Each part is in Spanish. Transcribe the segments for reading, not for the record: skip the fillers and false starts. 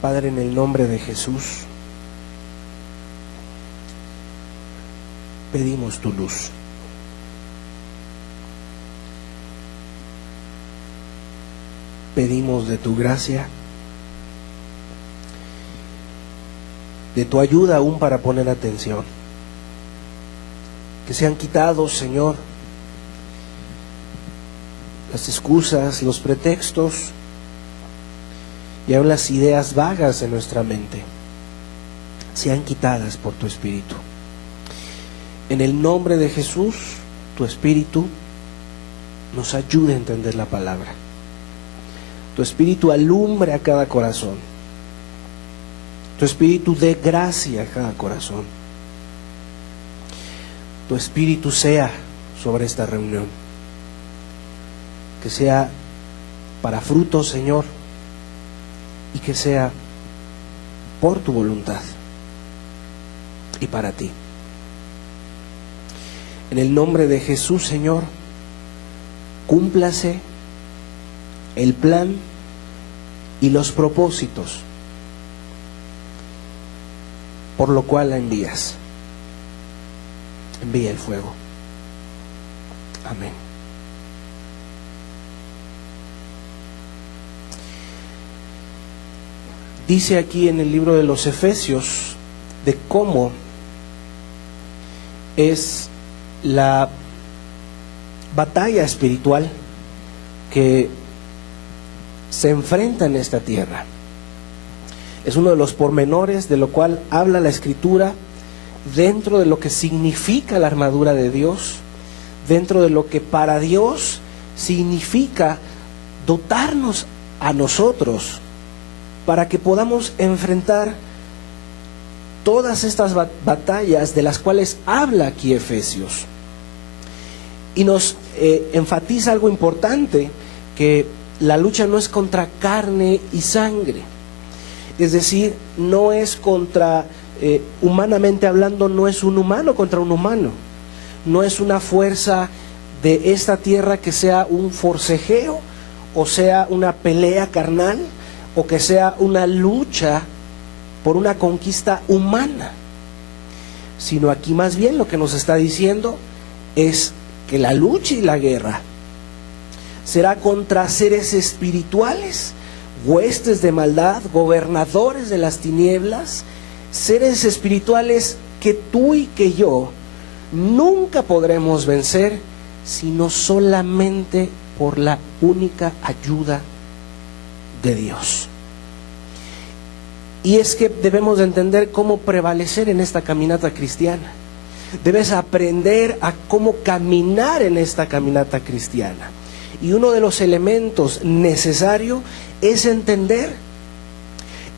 Padre, en el nombre de Jesús, pedimos tu luz. Pedimos de tu gracia, de tu ayuda aún para poner atención. Que sean quitados, Señor, las excusas, los pretextos y aún las ideas vagas de nuestra mente. Sean quitadas por tu Espíritu. En el nombre de Jesús, tu Espíritu nos ayude a entender la palabra. Tu Espíritu alumbre a cada corazón. Tu Espíritu dé gracia a cada corazón. Tu Espíritu sea sobre esta reunión. Que sea para fruto, Señor, y que sea por tu voluntad y para ti. En el nombre de Jesús, Señor, cúmplase el plan y los propósitos por lo cual la envías. Envía el fuego. Amén. Dice aquí en el libro de los Efesios de cómo es la batalla espiritual que se enfrenta en esta tierra. Es uno de los pormenores de lo cual habla la Escritura dentro de lo que significa la armadura de Dios, dentro de lo que para Dios significa dotarnos a nosotros para que podamos enfrentar todas estas batallas de las cuales habla aquí Efesios. Y nos enfatiza algo importante, que la lucha no es contra carne y sangre. Es decir, no es contra, humanamente hablando, no es un humano contra un humano. No es una fuerza de esta tierra que sea un forcejeo, o sea una pelea carnal, o que sea una lucha por una conquista humana. Sino aquí más bien lo que nos está diciendo es que la lucha y la guerra será contra seres espirituales, huestes de maldad, gobernadores de las tinieblas, seres espirituales que tú y que yo nunca podremos vencer, sino solamente por la única ayuda de Dios. Y es que debemos de entender cómo prevalecer en esta caminata cristiana. Debes aprender a cómo caminar en esta caminata cristiana. Y uno de los elementos necesarios es entender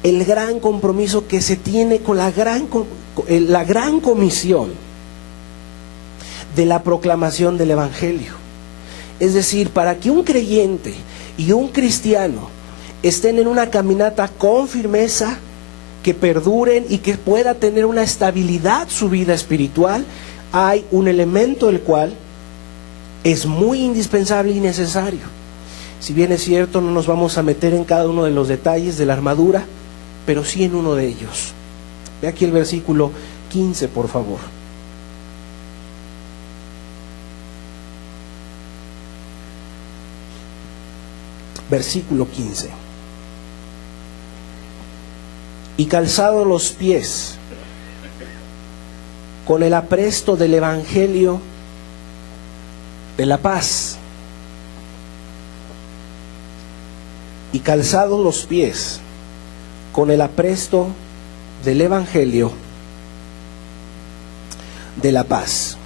el gran compromiso que se tiene con la gran comisión de la proclamación del Evangelio. Es decir, para que un creyente y un cristiano estén en una caminata con firmeza, que perduren y que pueda tener una estabilidad su vida espiritual, hay un elemento el cual es muy indispensable y necesario. Si bien es cierto, no nos vamos a meter en cada uno de los detalles de la armadura, pero sí en uno de ellos. Ve aquí el versículo 15, por favor. Versículo 15. Y calzados los pies con el apresto del Evangelio de la paz. Y calzados los pies con el apresto del Evangelio de la paz.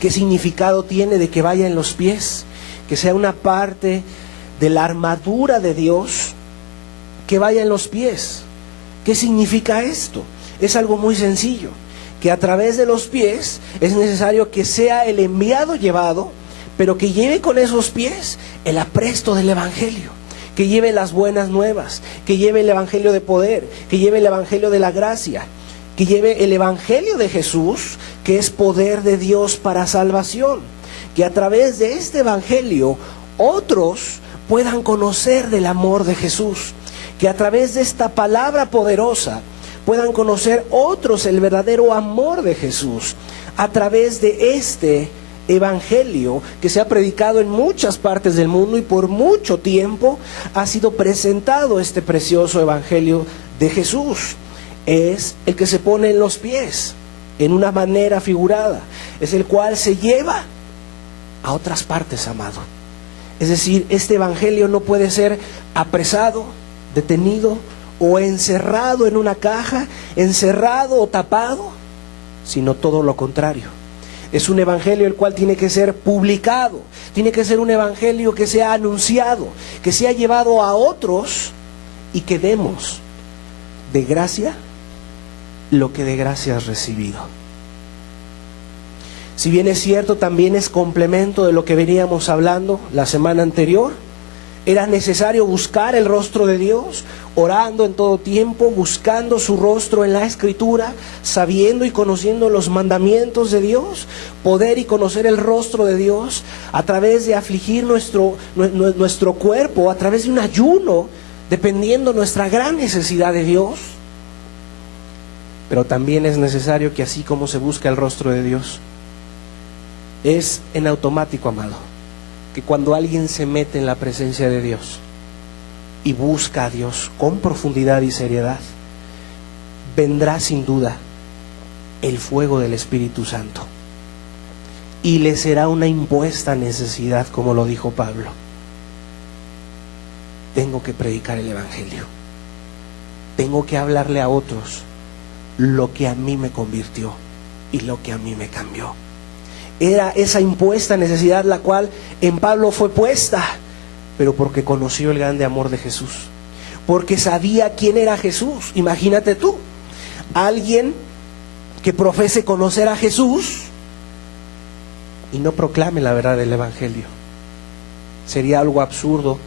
¿Qué significado tiene de que vaya en los pies? Que sea una parte de la armadura de Dios que vaya en los pies. ¿Qué significa esto? Es algo muy sencillo, que a través de los pies es necesario que sea el enviado llevado, pero que lleve con esos pies el apresto del Evangelio, que lleve las buenas nuevas, que lleve el Evangelio de poder, que lleve el Evangelio de la gracia, que lleve el Evangelio de Jesús, que es poder de Dios para salvación, que a través de este Evangelio otros puedan conocer del amor de Jesús, que a través de esta palabra poderosa puedan conocer otros el verdadero amor de Jesús, a través de este evangelio que se ha predicado en muchas partes del mundo, y por mucho tiempo ha sido presentado este precioso evangelio de Jesús. Es el que se pone en los pies, en una manera figurada, es el cual se lleva a otras partes, amado. Es decir, este evangelio no puede ser apresado, detenido o encerrado en una caja, encerrado o tapado, sino todo lo contrario. Es un evangelio el cual tiene que ser publicado, tiene que ser un evangelio que sea anunciado, que sea llevado a otros, y que demos de gracia lo que de gracia has recibido. Si bien es cierto, también es complemento de lo que veníamos hablando la semana anterior. Era necesario buscar el rostro de Dios, orando en todo tiempo, buscando su rostro en la Escritura, sabiendo y conociendo los mandamientos de Dios, poder y conocer el rostro de Dios a través de afligir nuestro cuerpo, a través de un ayuno, dependiendo nuestra gran necesidad de Dios. Pero también es necesario que, así como se busca el rostro de Dios, es en automático, amado, que cuando alguien se mete en la presencia de Dios y busca a Dios con profundidad y seriedad, vendrá sin duda el fuego del Espíritu Santo, y le será una impuesta necesidad, como lo dijo Pablo. Tengo que predicar el evangelio, tengo que hablarle a otros lo que a mí me convirtió y lo que a mí me cambió. Era esa impuesta necesidad la cual en Pablo fue puesta, pero porque conoció el grande amor de Jesús, porque sabía quién era Jesús. Imagínate tú, alguien que profese conocer a Jesús y no proclame la verdad del evangelio. Sería algo absurdo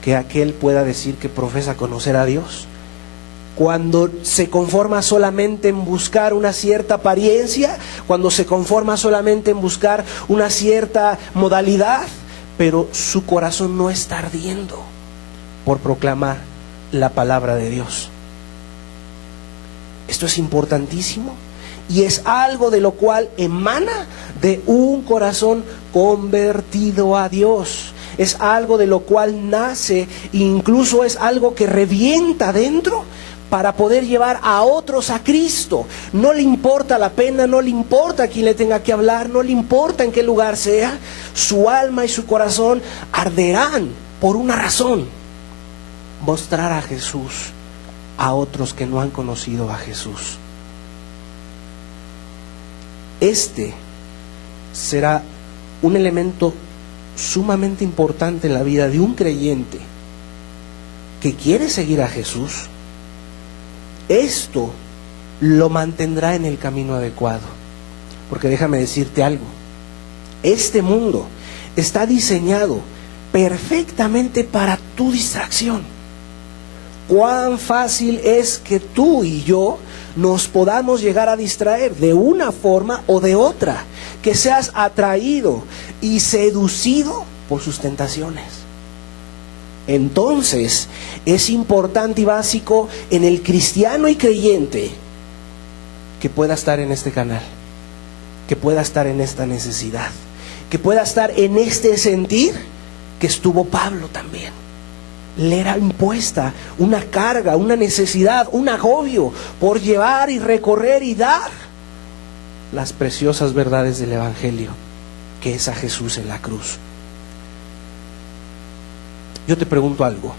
que aquel pueda decir que profesa conocer a Dios, cuando se conforma solamente en buscar una cierta apariencia, cuando se conforma solamente en buscar una cierta modalidad, pero su corazón no está ardiendo por proclamar la palabra de Dios. Esto es importantísimo, y es algo de lo cual emana de un corazón convertido a Dios. Es algo de lo cual nace, e incluso es algo que revienta dentro para poder llevar a otros a Cristo. No le importa la pena, no le importa a quién le tenga que hablar, no le importa en qué lugar sea. Su alma y su corazón arderán por una razón: mostrar a Jesús a otros que no han conocido a Jesús. Este será un elemento sumamente importante en la vida de un creyente que quiere seguir a Jesús. Esto lo mantendrá en el camino adecuado, porque déjame decirte algo: este mundo está diseñado perfectamente para tu distracción. Cuán fácil es que tú y yo nos podamos llegar a distraer de una forma o de otra, que seas atraído y seducido por sus tentaciones. Entonces es importante y básico en el cristiano y creyente que pueda estar en este canal, que pueda estar en esta necesidad, que pueda estar en este sentir que estuvo Pablo también. Le era impuesta una carga, una necesidad, un agobio por llevar y recorrer y dar las preciosas verdades del evangelio, que es a Jesús en la cruz. Yo te pregunto algo,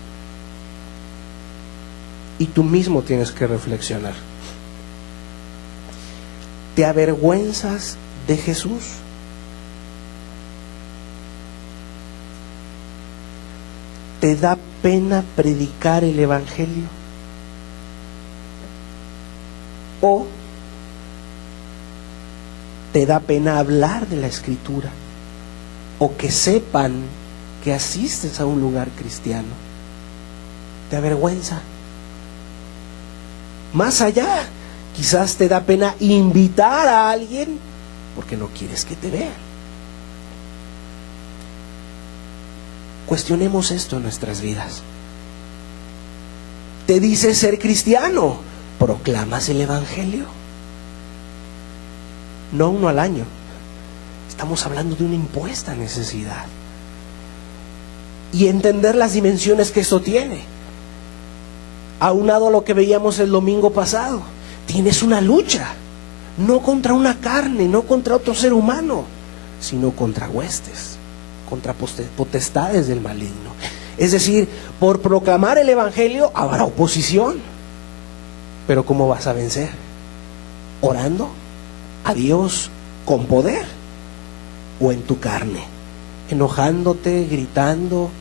y tú mismo tienes que reflexionar. ¿Te avergüenzas de Jesús? ¿Te da pena predicar el evangelio? ¿O te da pena hablar de la Escritura? ¿O que sepan que asistes a un lugar cristiano? ¿Te avergüenza? Más allá, quizás te da pena invitar a alguien porque no quieres que te vean. Cuestionemos esto en nuestras vidas. te dices ser cristiano, ¿proclamas el evangelio? No uno al año. Estamos hablando de una impuesta necesidad. Y entender las dimensiones que esto tiene. Aunado a lo que veíamos el domingo pasado, tienes una lucha, no contra una carne, no contra otro ser humano, sino contra huestes, contra potestades del maligno. Es decir, por proclamar el evangelio habrá oposición. Pero ¿cómo vas a vencer? Orando a Dios con poder, o en tu carne, enojándote, gritando,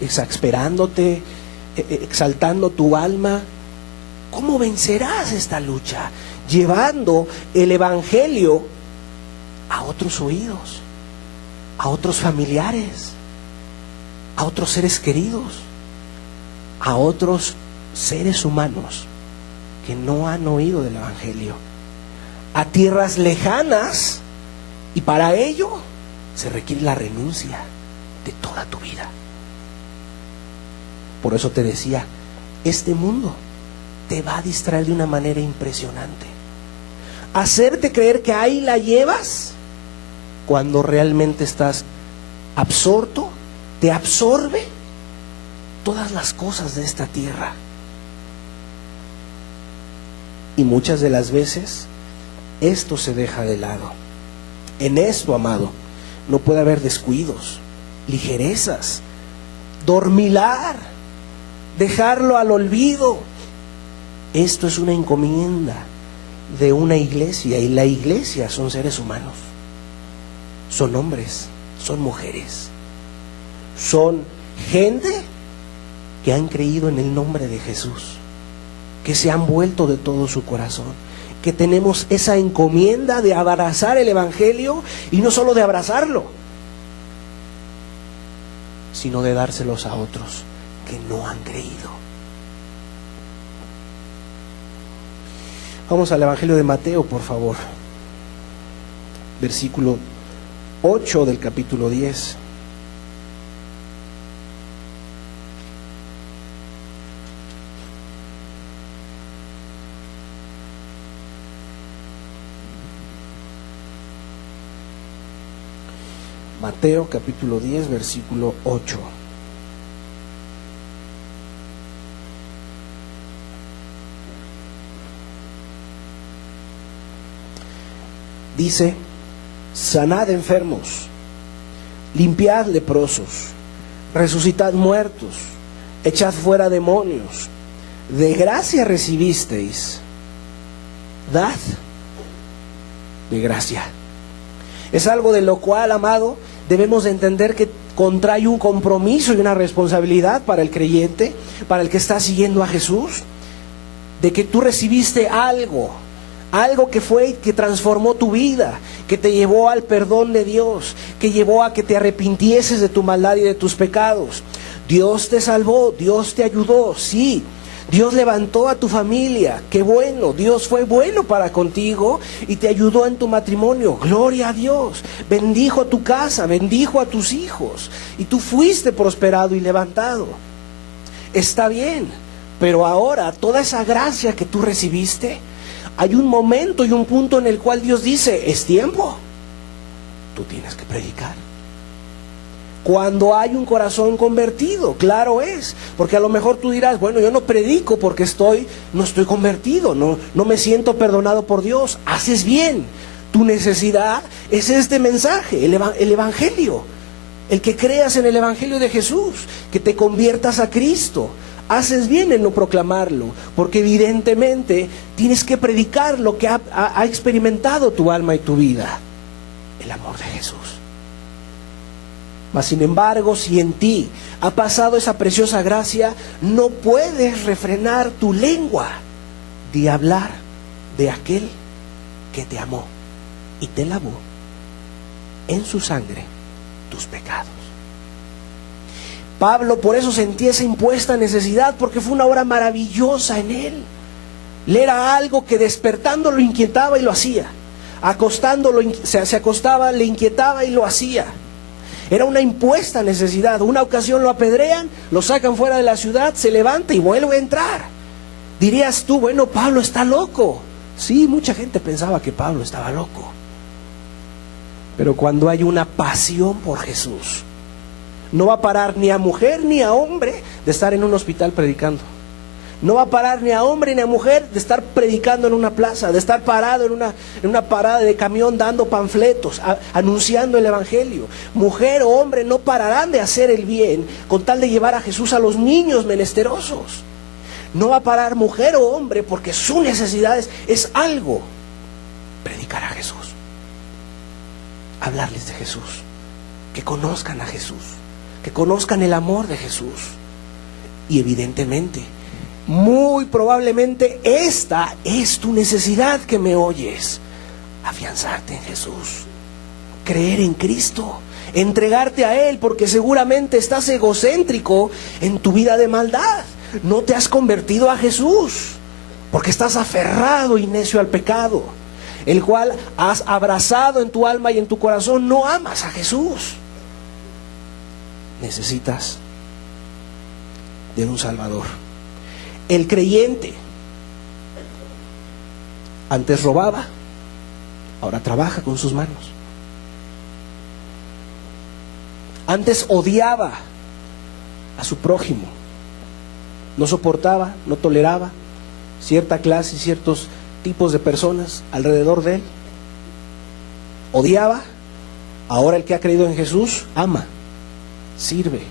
exasperándote, exaltando tu alma. ¿Cómo vencerás esta lucha? Llevando el evangelio a otros oídos, a otros familiares, a otros seres queridos, a otros seres humanos que no han oído del evangelio, a tierras lejanas, y para ello se requiere la renuncia de toda tu vida. Por eso te decía, este mundo te va a distraer de una manera impresionante, hacerte creer que ahí la llevas cuando realmente estás absorto, te absorbe todas las cosas de esta tierra. Y muchas de las veces esto se deja de lado. En esto, amado, no puede haber descuidos, ligerezas, dormilar, dejarlo al olvido. Esto es una encomienda de una iglesia, y la iglesia son seres humanos, son hombres, son mujeres, son gente que han creído en el nombre de Jesús, que se han vuelto de todo su corazón, que tenemos esa encomienda de abrazar el evangelio, y no solo de abrazarlo, sino de dárselos a otros que no han creído. Vamos al evangelio de Mateo, por favor, versículo 8 del capítulo 10. Mateo capítulo 10, versículo 8. Dice: sanad enfermos, limpiad leprosos, resucitad muertos, echad fuera demonios. De gracia recibisteis, dad de gracia. Es algo de lo cual, amado, debemos de entender que contrae un compromiso y una responsabilidad para el creyente, para el que está siguiendo a Jesús, de que tú recibiste algo que transformó tu vida, que te llevó al perdón de Dios, que llevó a que te arrepintieses de tu maldad y de tus pecados. Dios te salvó, Dios te ayudó, sí. Dios levantó a tu familia, qué bueno, Dios fue bueno para contigo y te ayudó en tu matrimonio, gloria a Dios. Bendijo tu casa, bendijo a tus hijos, y tú fuiste prosperado y levantado. Está bien, pero ahora toda esa gracia que tú recibiste, hay un momento y un punto en el cual Dios dice: es tiempo, tú tienes que predicar. Cuando hay un corazón convertido, claro es, porque a lo mejor tú dirás: bueno, yo no predico porque no estoy convertido, no me siento perdonado por Dios. Haces bien, tu necesidad es este mensaje, el evangelio, el que creas en el evangelio de Jesús, que te conviertas a Cristo. Haces bien en no proclamarlo, porque evidentemente tienes que predicar lo que ha experimentado tu alma y tu vida, el amor de Jesús. Mas sin embargo, si en ti ha pasado esa preciosa gracia, no puedes refrenar tu lengua de hablar de aquel que te amó y te lavó en su sangre tus pecados. Pablo por eso sentía esa impuesta necesidad, porque fue una obra maravillosa en él. Le era algo que despertando lo inquietaba y lo hacía, acostándolo se acostaba, le inquietaba y lo hacía. Era una impuesta necesidad. Una ocasión lo apedrean, lo sacan fuera de la ciudad, se levanta y vuelve a entrar. Dirías tú, bueno, Pablo está loco. Sí, mucha gente pensaba que Pablo estaba loco. Pero cuando hay una pasión por Jesús, no va a parar ni a mujer ni a hombre de estar en un hospital predicando. No va a parar ni a hombre ni a mujer de estar predicando en una plaza, de estar parado en una parada de camión dando panfletos, anunciando el evangelio. Mujer o hombre no pararán de hacer el bien con tal de llevar a Jesús a los niños menesterosos. No va a parar mujer o hombre porque su necesidad es algo: predicar a Jesús, hablarles de Jesús, que conozcan a Jesús, que conozcan el amor de Jesús. Y evidentemente, muy probablemente esta es tu necesidad que me oyes: afianzarte en Jesús, creer en Cristo, entregarte a Él, porque seguramente estás egocéntrico en tu vida de maldad. No te has convertido a Jesús porque estás aferrado y necio al pecado, el cual has abrazado en tu alma y en tu corazón. No amas a Jesús. Necesitas de un Salvador. El creyente antes robaba, ahora trabaja con sus manos. Antes odiaba a su prójimo, no soportaba, no toleraba cierta clase y ciertos tipos de personas alrededor de él. Odiaba. Ahora el que ha creído en Jesús ama, sirve,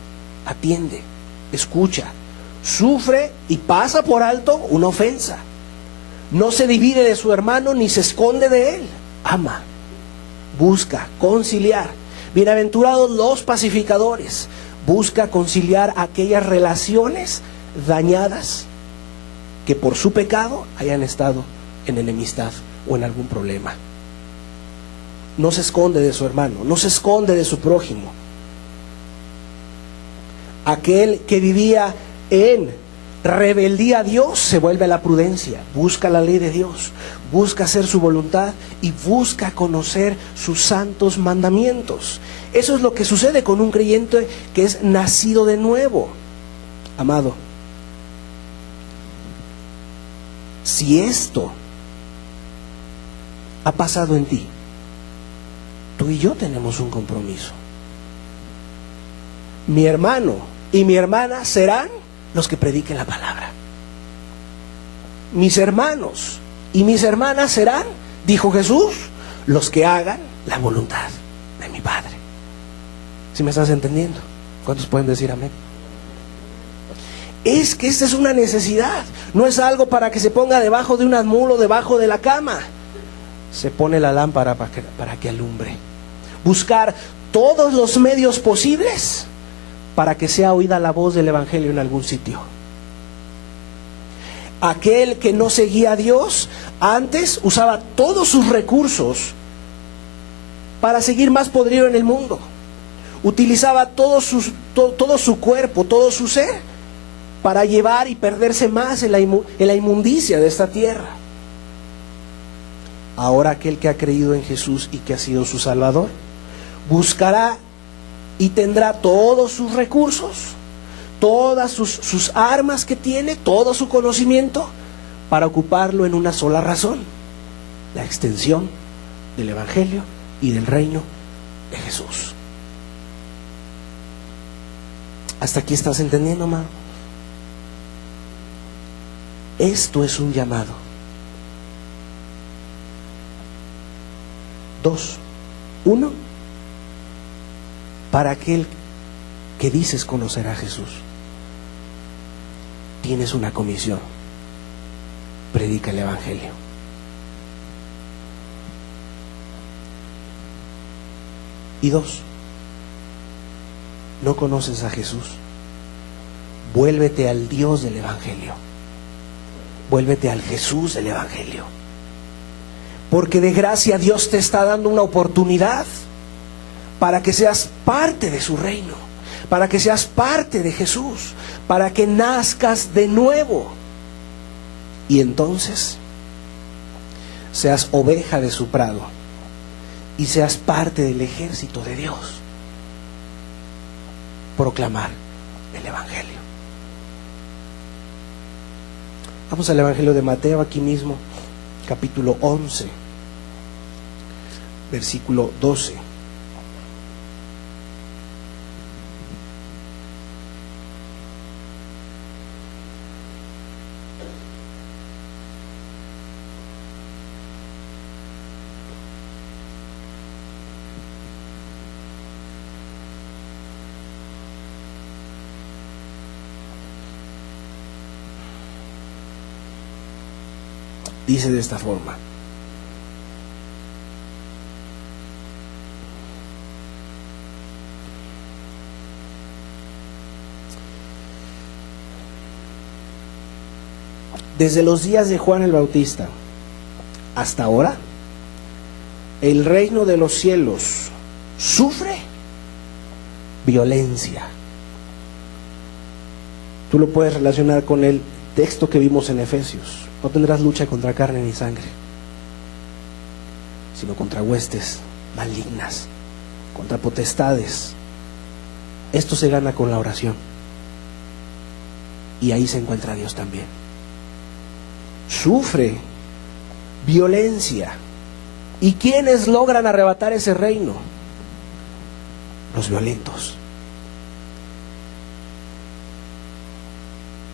atiende, escucha, sufre y pasa por alto una ofensa. No se divide de su hermano ni se esconde de él. Ama, busca conciliar. Bienaventurados los pacificadores. Busca conciliar aquellas relaciones dañadas que por su pecado hayan estado en enemistad o en algún problema. No se esconde de su hermano, no se esconde de su prójimo. Aquel que vivía en rebeldía a Dios se vuelve a la prudencia, busca la ley de Dios, busca hacer su voluntad y busca conocer sus santos mandamientos. Eso es lo que sucede con un creyente que es nacido de nuevo. Amado, si esto ha pasado en ti, tú y yo tenemos un compromiso. Mi hermano y mi hermana serán los que prediquen la palabra. Mis hermanos y mis hermanas serán, dijo Jesús, los que hagan la voluntad de mi Padre. ¿Sí me estás entendiendo? ¿Cuántos pueden decir amén? Es que esta es una necesidad. No es algo para que se ponga debajo de un admulo, debajo de la cama. Se pone la lámpara para que alumbre. Buscar todos los medios posibles para que sea oída la voz del evangelio en algún sitio. Aquel que no seguía a Dios antes usaba todos sus recursos para seguir más podrido en el mundo. Utilizaba todo su cuerpo, todo su ser, para llevar y perderse más en la inmundicia de esta tierra. Ahora aquel que ha creído en Jesús y que ha sido su Salvador, buscará y tendrá todos sus recursos, todas sus armas que tiene, todo su conocimiento, para ocuparlo en una sola razón: la extensión del Evangelio y del reino de Jesús. ¿Hasta aquí estás entendiendo, amado? Esto es un llamado. 2. 1. Para aquel que dices conocer a Jesús, tienes una comisión: predica el Evangelio. Y 2. ¿No conoces a Jesús? Vuélvete al Dios del Evangelio. Vuélvete al Jesús del Evangelio. Porque de gracia Dios te está dando una oportunidad para que seas parte de su reino, para que seas parte de Jesús, para que nazcas de nuevo. Y entonces seas oveja de su prado y seas parte del ejército de Dios. proclamar el Evangelio. Vamos al Evangelio de Mateo, aquí mismo, capítulo 11, versículo 12. Dice de esta forma: desde los días de Juan el Bautista hasta ahora, el reino de los cielos sufre violencia. Tú lo puedes relacionar con el texto que vimos en Efesios. No tendrás lucha contra carne ni sangre, sino contra huestes malignas, contra potestades. Esto se gana con la oración. Y ahí se encuentra Dios también. Sufre violencia. ¿Y quiénes logran arrebatar ese reino? Los violentos.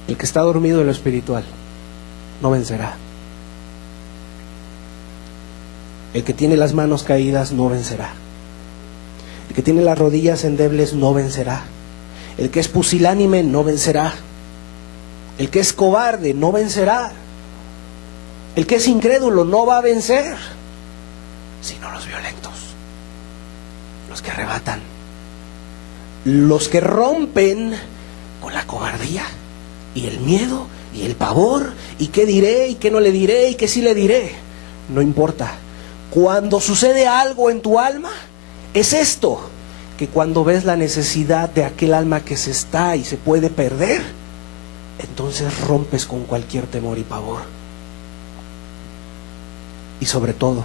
El que está dormido en lo espiritual no vencerá. El que tiene las manos caídas no vencerá. El que tiene las rodillas endebles no vencerá. El que es pusilánime no vencerá. El que es cobarde no vencerá. El que es incrédulo no va a vencer, sino los violentos, los que arrebatan, los que rompen con la cobardía y el miedo y el pavor, y qué diré y qué no le diré y qué sí le diré. No importa. Cuando sucede algo en tu alma, es esto, que cuando ves la necesidad de aquel alma que se está y se puede perder, entonces rompes con cualquier temor y pavor. Y sobre todo,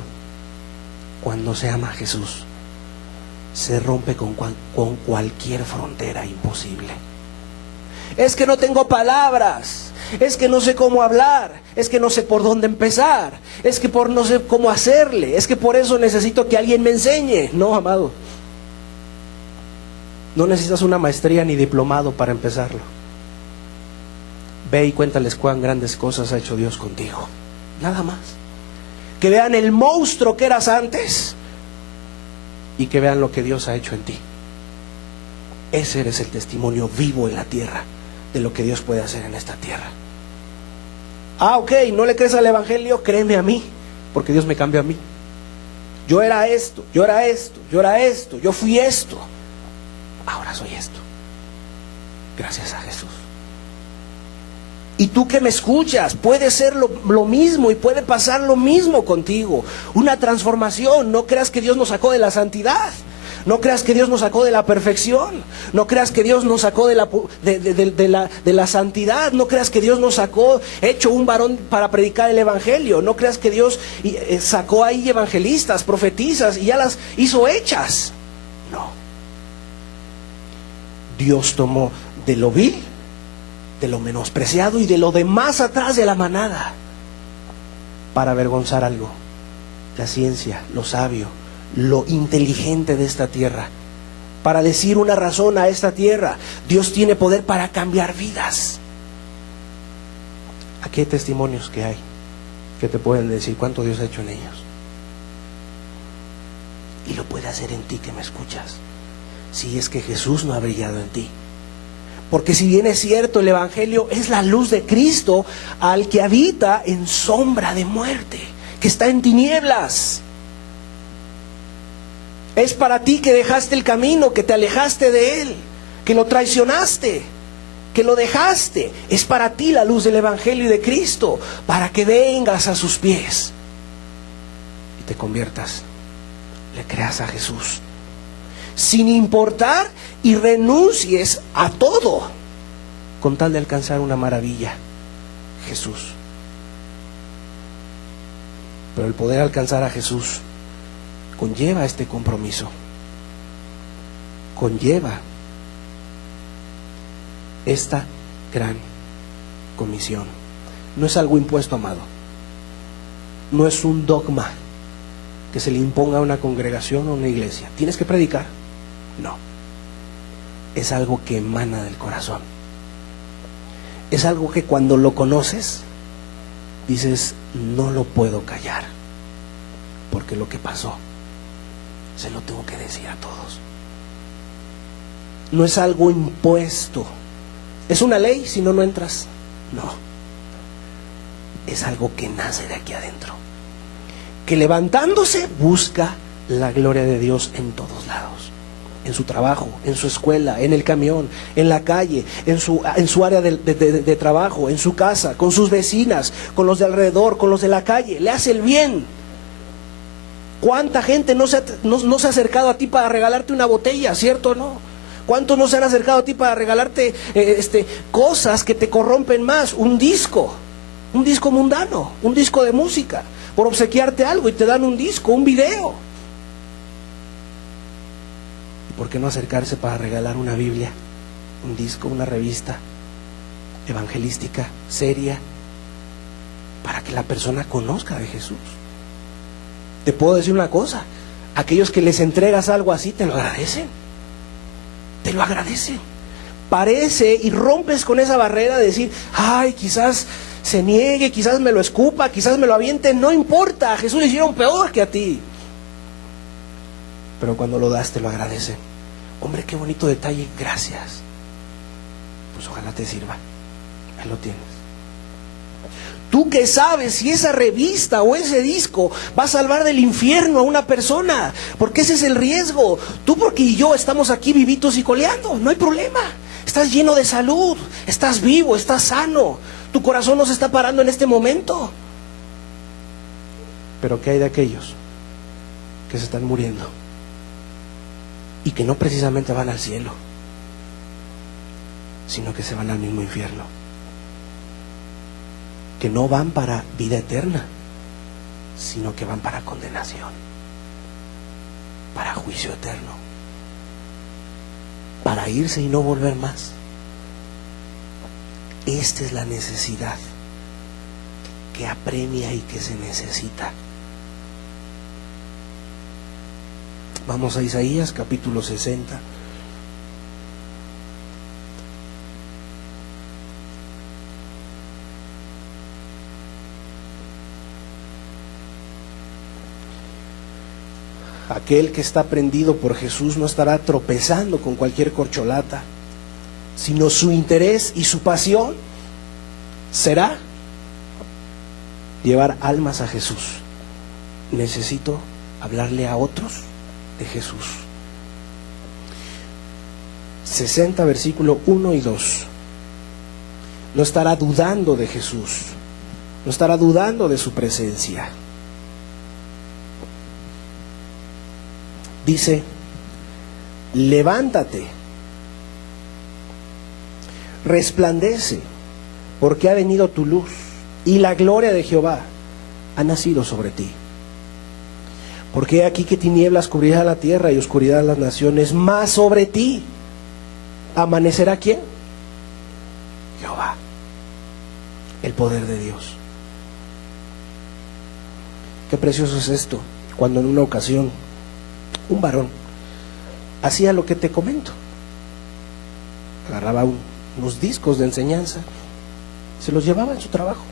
cuando se ama a Jesús, se rompe con cualquier frontera imposible. Es que no tengo palabras, es que no sé cómo hablar, es que no sé por dónde empezar, es que no sé cómo hacerle, es que por eso necesito que alguien me enseñe. No, amado, no necesitas una maestría ni diplomado para empezarlo. Ve y cuéntales cuán grandes cosas ha hecho Dios contigo, nada más. Que vean el monstruo que eras antes y que vean lo que Dios ha hecho en ti. Ese eres el testimonio vivo en la tierra de lo que Dios puede hacer en esta tierra. Ok, ¿no le crees al Evangelio? Créeme a mí, porque Dios me cambió a mí. Yo era esto, yo era esto, yo era esto, yo fui esto. Ahora soy esto, gracias a Jesús. Y tú que me escuchas, puede ser lo mismo y puede pasar lo mismo contigo. Una transformación. No creas que Dios nos sacó de la santidad. No creas que Dios nos sacó de la perfección. No creas que Dios nos sacó de la santidad. No creas que Dios nos sacó hecho un varón para predicar el Evangelio. No creas que Dios sacó ahí evangelistas, profetisas y ya las hizo hechas. No. Dios tomó de lo vil, de lo menospreciado y de lo de más atrás de la manada para avergonzar algo. La ciencia, lo sabio, lo inteligente de esta tierra, para decir una razón a esta tierra. Dios tiene poder para cambiar vidas. Aquí hay testimonios que hay que te pueden decir cuánto Dios ha hecho en ellos, y lo puede hacer en ti que me escuchas, si es que Jesús no ha brillado en ti. Porque si bien es cierto, el Evangelio es la luz de Cristo al que habita en sombra de muerte, que está en tinieblas. Es para ti que dejaste el camino, que te alejaste de Él, que lo traicionaste, que lo dejaste. Es para ti la luz del Evangelio y de Cristo, para que vengas a sus pies y te conviertas, le creas a Jesús, sin importar, y renuncies a todo con tal de alcanzar una maravilla, Jesús. Pero el poder alcanzar a Jesús conlleva este compromiso, conlleva esta gran comisión. No es algo impuesto, amado. No es un dogma que se le imponga a una congregación o a una iglesia. ¿Tienes que predicar? No. Es algo que emana del corazón. Es algo que cuando lo conoces, dices, no lo puedo callar, porque lo que pasó, se lo tengo que decir a todos. No es algo impuesto. ¿Es una ley si no entras? No. Es algo que nace de aquí adentro, que levantándose busca la gloria de Dios en todos lados. En su trabajo, en su escuela, en el camión, en la calle, en su área de trabajo, en su casa, con sus vecinas, con los de alrededor, con los de la calle. Le hace el bien. ¿Cuánta gente no se ha acercado a ti para regalarte una botella, cierto o no? ¿Cuántos no se han acercado a ti para regalarte cosas que te corrompen más? Un disco mundano, un disco de música, por obsequiarte algo, y te dan un disco, un video. ¿Por qué no acercarse para regalar una Biblia, un disco, una revista evangelística, seria, para que la persona conozca de Jesús? Te puedo decir una cosa, aquellos que les entregas algo así te lo agradecen. Te lo agradecen. Parece, y rompes con esa barrera de decir, ay, quizás se niegue, quizás me lo escupa, quizás me lo aviente, no importa, a Jesús le hicieron peor que a ti. Pero cuando lo das te lo agradecen. Hombre, qué bonito detalle, gracias. Pues ojalá te sirva. Ahí lo tienes. Tú que sabes si esa revista o ese disco va a salvar del infierno a una persona, porque ese es el riesgo. Tú, porque yo estamos aquí vivitos y coleando, no hay problema. Estás lleno de salud, estás vivo, estás sano, tu corazón no se está parando en este momento. Pero ¿qué hay de aquellos que se están muriendo y que no precisamente van al cielo, sino que se van al mismo infierno? Que no van para vida eterna, sino que van para condenación, para juicio eterno, para irse y no volver más. Esta es la necesidad que apremia y que se necesita. Vamos a Isaías capítulo 60. Aquel que está prendido por Jesús no estará tropezando con cualquier corcholata, sino su interés y su pasión será llevar almas a Jesús. Necesito hablarle a otros de Jesús. 60 versículo 1 y 2. No estará dudando de Jesús, no estará dudando de su presencia. Dice, levántate, resplandece, porque ha venido tu luz, y la gloria de Jehová ha nacido sobre ti. Porque aquí que tinieblas cubrirá la tierra y oscuridad las naciones, mas sobre ti amanecerá ¿quién? Jehová, el poder de Dios. Qué precioso es esto, cuando en una ocasión un varón hacía lo que te comento. Agarraba unos discos de enseñanza, se los llevaba en su trabajo,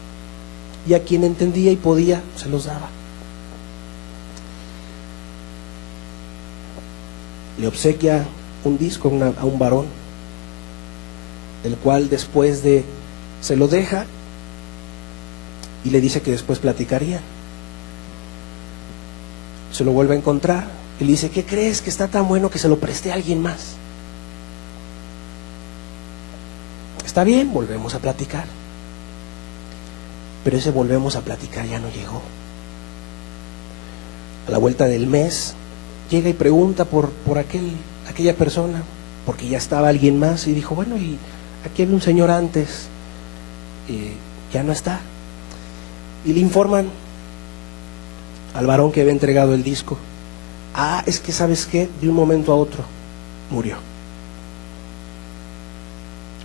y a quien entendía y podía se los daba. Le obsequia un disco a un varón, el cual después se lo deja y le dice que después platicaría. Se lo vuelve a encontrar y le dice, ¿qué crees? Que está tan bueno que se lo presté a alguien más. Está bien, volvemos a platicar. Pero ese volvemos a platicar ya no llegó. A la vuelta del mes llega y pregunta por aquella persona, porque ya estaba alguien más, y dijo, bueno, y aquí había un señor antes, ya no está. Y le informan al varón que había entregado el disco, es que ¿sabes qué? De un momento a otro murió.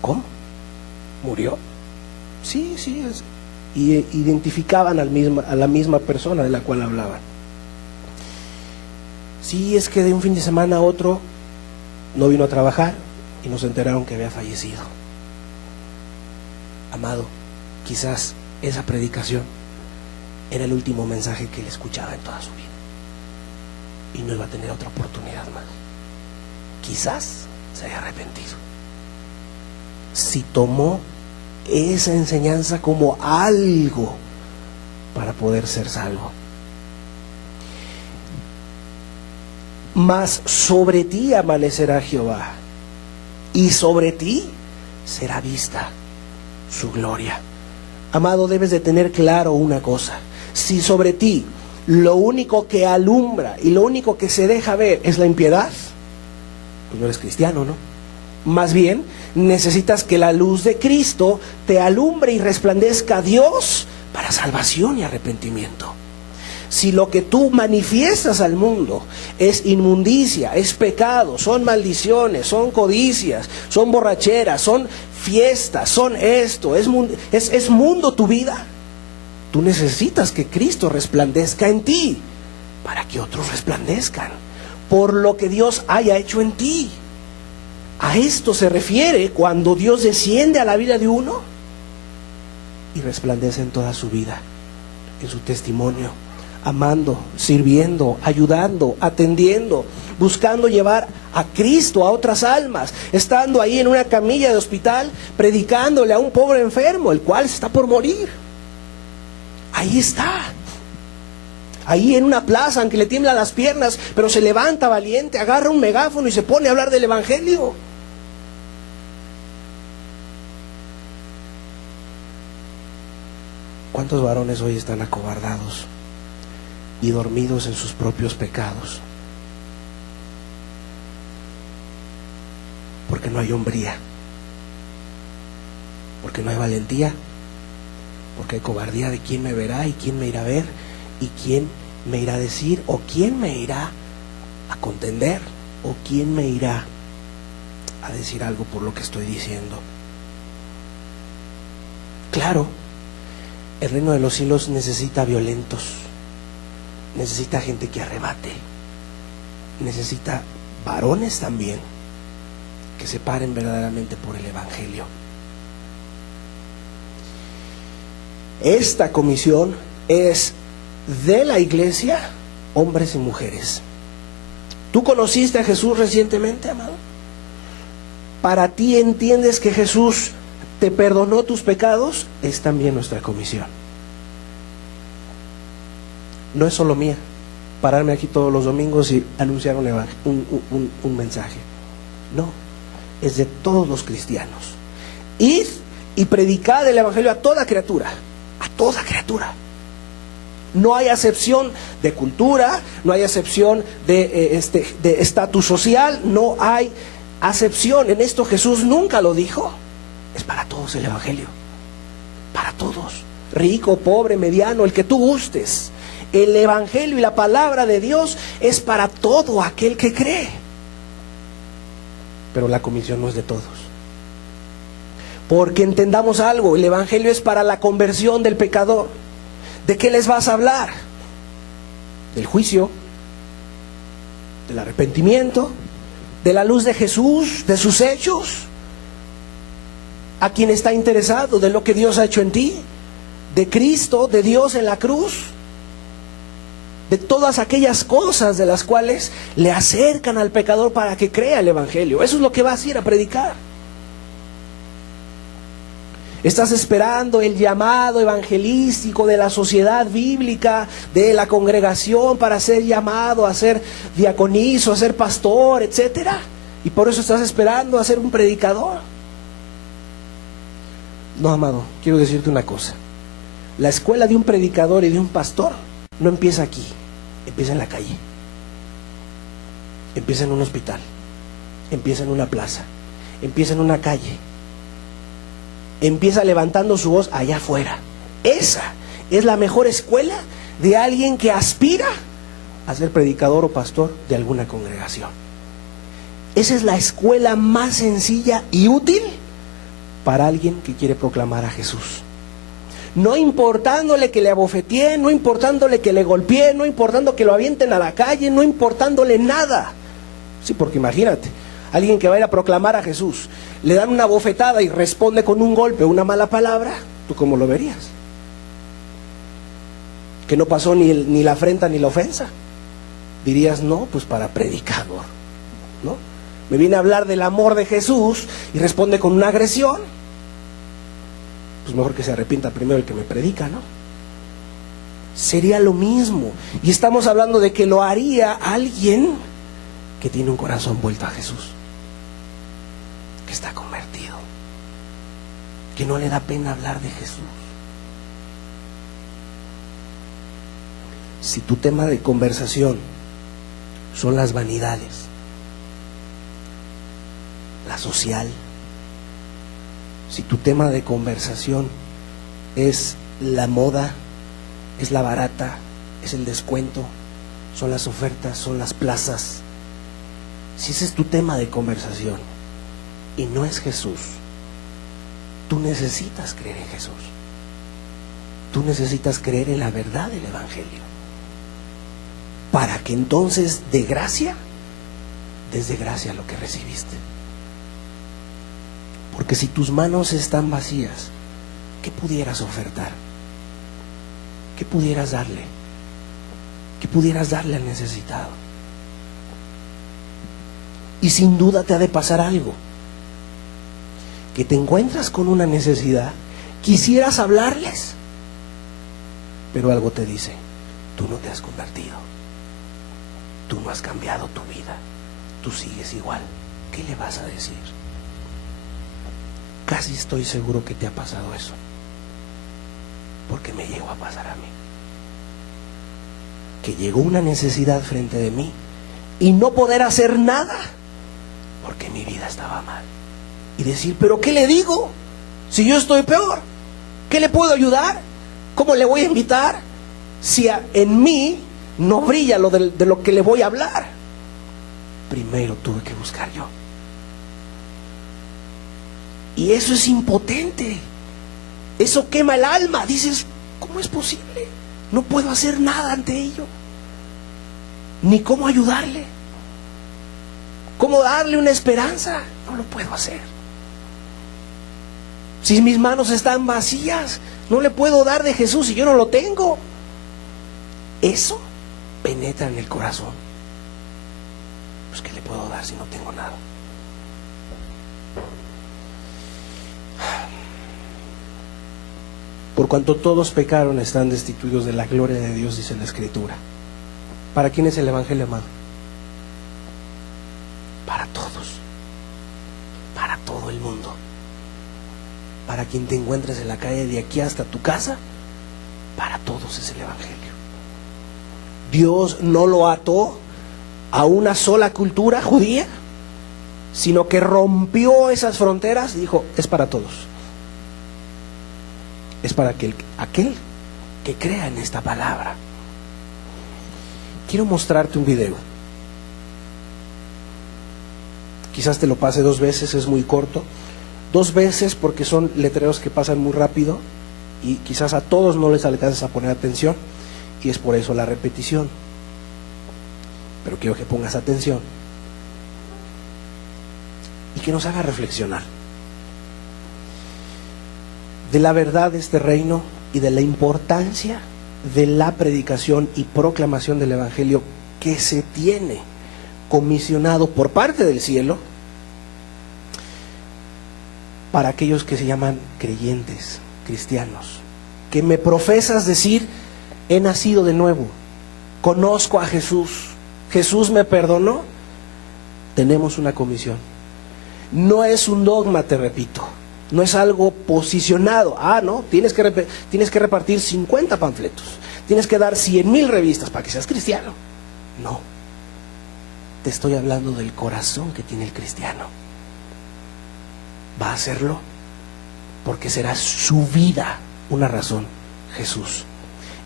¿Cómo? ¿Murió? Sí, sí. Y identificaban a la misma persona de la cual hablaban. Sí, es que de un fin de semana a otro no vino a trabajar y nos enteraron que había fallecido. Amado, quizás esa predicación era el último mensaje que él escuchaba en toda su vida y no iba a tener otra oportunidad más. Quizás se haya arrepentido si tomó esa enseñanza como algo para poder ser salvo. Mas sobre ti amanecerá Jehová, y sobre ti será vista su gloria. Amado, debes de tener claro una cosa: si sobre ti lo único que alumbra y lo único que se deja ver es la impiedad, pues no eres cristiano, ¿no? Más bien, necesitas que la luz de Cristo te alumbre y resplandezca a Dios para salvación y arrepentimiento. Si lo que tú manifiestas al mundo es inmundicia, es pecado, son maldiciones, son codicias, son borracheras, son fiestas, son esto, es mundo tu vida, tú necesitas que Cristo resplandezca en ti para que otros resplandezcan por lo que Dios haya hecho en ti. A esto se refiere cuando Dios desciende a la vida de uno y resplandece en toda su vida, en su testimonio, amando, sirviendo, ayudando, atendiendo, buscando llevar a Cristo a otras almas, estando ahí en una camilla de hospital, predicándole a un pobre enfermo, el cual está por morir. Ahí está. Ahí en una plaza, aunque le tiemblan las piernas, pero se levanta valiente, agarra un megáfono y se pone a hablar del evangelio. ¿Cuántos varones hoy están acobardados y dormidos en sus propios pecados? Porque no hay hombría, porque no hay valentía, porque hay cobardía de quién me verá y quién me irá a ver y quién me irá a decir o quién me irá a contender o quién me irá a decir algo por lo que estoy diciendo. Claro, el reino de los cielos necesita violentos, necesita gente que arrebate, necesita varones también que se paren verdaderamente por el evangelio. Esta comisión es de la iglesia, hombres y mujeres. ¿Tú conociste a Jesús recientemente, amado? ¿Para ti entiendes que Jesús te perdonó tus pecados? Es también nuestra comisión. No es solo mía, pararme aquí todos los domingos y anunciar un mensaje. No, es de todos los cristianos. Id y predicad el evangelio a toda criatura. A toda criatura. No hay acepción de cultura, no hay acepción de estatus social, no hay acepción. En esto Jesús nunca lo dijo. Es para todos el evangelio. Para todos. Rico, pobre, mediano, el que tú gustes. El evangelio y la palabra de Dios es para todo aquel que cree. Pero la comisión no es de todos. Porque entendamos algo, el evangelio es para la conversión del pecador. ¿De qué les vas a hablar? Del juicio, del arrepentimiento, de la luz de Jesús, de sus hechos. A quien está interesado de lo que Dios ha hecho en ti, de Cristo, de Dios en la cruz, de todas aquellas cosas de las cuales le acercan al pecador para que crea el evangelio. Eso es lo que vas a ir a predicar. Estás esperando el llamado evangelístico de la sociedad bíblica, de la congregación, para ser llamado a ser diaconizo, a ser pastor, etcétera. Y por eso estás esperando a ser un predicador. No, amado, quiero decirte una cosa. La escuela de un predicador y de un pastor no empieza aquí, empieza en la calle, empieza en un hospital, empieza en una plaza, empieza en una calle, empieza levantando su voz allá afuera. Esa es la mejor escuela de alguien que aspira a ser predicador o pastor de alguna congregación. Esa es la escuela más sencilla y útil para alguien que quiere proclamar a Jesús. No importándole que le abofeteen, no importándole que le golpeen, no importando que lo avienten a la calle, no importándole nada. Sí, porque imagínate, alguien que va a ir a proclamar a Jesús, le dan una bofetada y responde con un golpe, una mala palabra, ¿tú cómo lo verías? Que no pasó ni la afrenta ni la ofensa. Dirías, no, pues para predicador, ¿no? Me viene a hablar del amor de Jesús y responde con una agresión. Pues mejor que se arrepienta primero el que me predica, ¿no? Sería lo mismo. Y estamos hablando de que lo haría alguien que tiene un corazón vuelto a Jesús, que está convertido, que no le da pena hablar de Jesús. Si tu tema de conversación son las vanidades, la social, si tu tema de conversación es la moda, es la barata, es el descuento, son las ofertas, son las plazas, si ese es tu tema de conversación y no es Jesús, tú necesitas creer en Jesús. Tú necesitas creer en la verdad del Evangelio, para que entonces de gracia des de gracia lo que recibiste. Porque si tus manos están vacías, ¿qué pudieras ofertar? ¿Qué pudieras darle? ¿Qué pudieras darle al necesitado? Y sin duda te ha de pasar algo, que te encuentras con una necesidad, quisieras hablarles, pero algo te dice, tú no te has convertido, tú no has cambiado tu vida, tú sigues igual. ¿Qué le vas a decir? Casi estoy seguro que te ha pasado eso, porque me llegó a pasar a mí, que llegó una necesidad frente de mí y no poder hacer nada porque mi vida estaba mal, y decir, ¿pero qué le digo? Si yo estoy peor, ¿qué le puedo ayudar? ¿Cómo le voy a invitar? Si en mí no brilla de lo que le voy a hablar. Primero tuve que buscar yo. Y eso es impotente. Eso quema el alma. Dices, ¿cómo es posible? No puedo hacer nada ante ello. Ni cómo ayudarle. ¿Cómo darle una esperanza? No lo puedo hacer. Si mis manos están vacías, no le puedo dar de Jesús si yo no lo tengo. Eso penetra en el corazón. Pues ¿qué le puedo dar si no tengo nada? Por cuanto todos pecaron, están destituidos de la gloria de Dios, dice la Escritura. ¿Para quién es el Evangelio, amado? Para todos, para todo el mundo. Para quien te encuentres en la calle, de aquí hasta tu casa, para todos es el Evangelio. Dios no lo ató a una sola cultura judía, sino que rompió esas fronteras y dijo, es para todos. Es para aquel que crea en esta palabra. Quiero mostrarte un video. Quizás te lo pase 2 veces, es muy corto. 2 veces porque son letreros que pasan muy rápido y quizás a todos no les alcanza a poner atención, y es por eso la repetición. Pero quiero que pongas atención y que nos haga reflexionar de la verdad de este reino y de la importancia de la predicación y proclamación del Evangelio que se tiene comisionado por parte del cielo para aquellos que se llaman creyentes, cristianos, que me profesas decir, he nacido de nuevo, conozco a Jesús, Jesús me perdonó. Tenemos una comisión. No es un dogma, te repito. No es algo posicionado. No, tienes que repartir 50 panfletos. Tienes que dar 100,000 revistas para que seas cristiano. No. Te estoy hablando del corazón que tiene el cristiano. Va a hacerlo porque será su vida una razón, Jesús.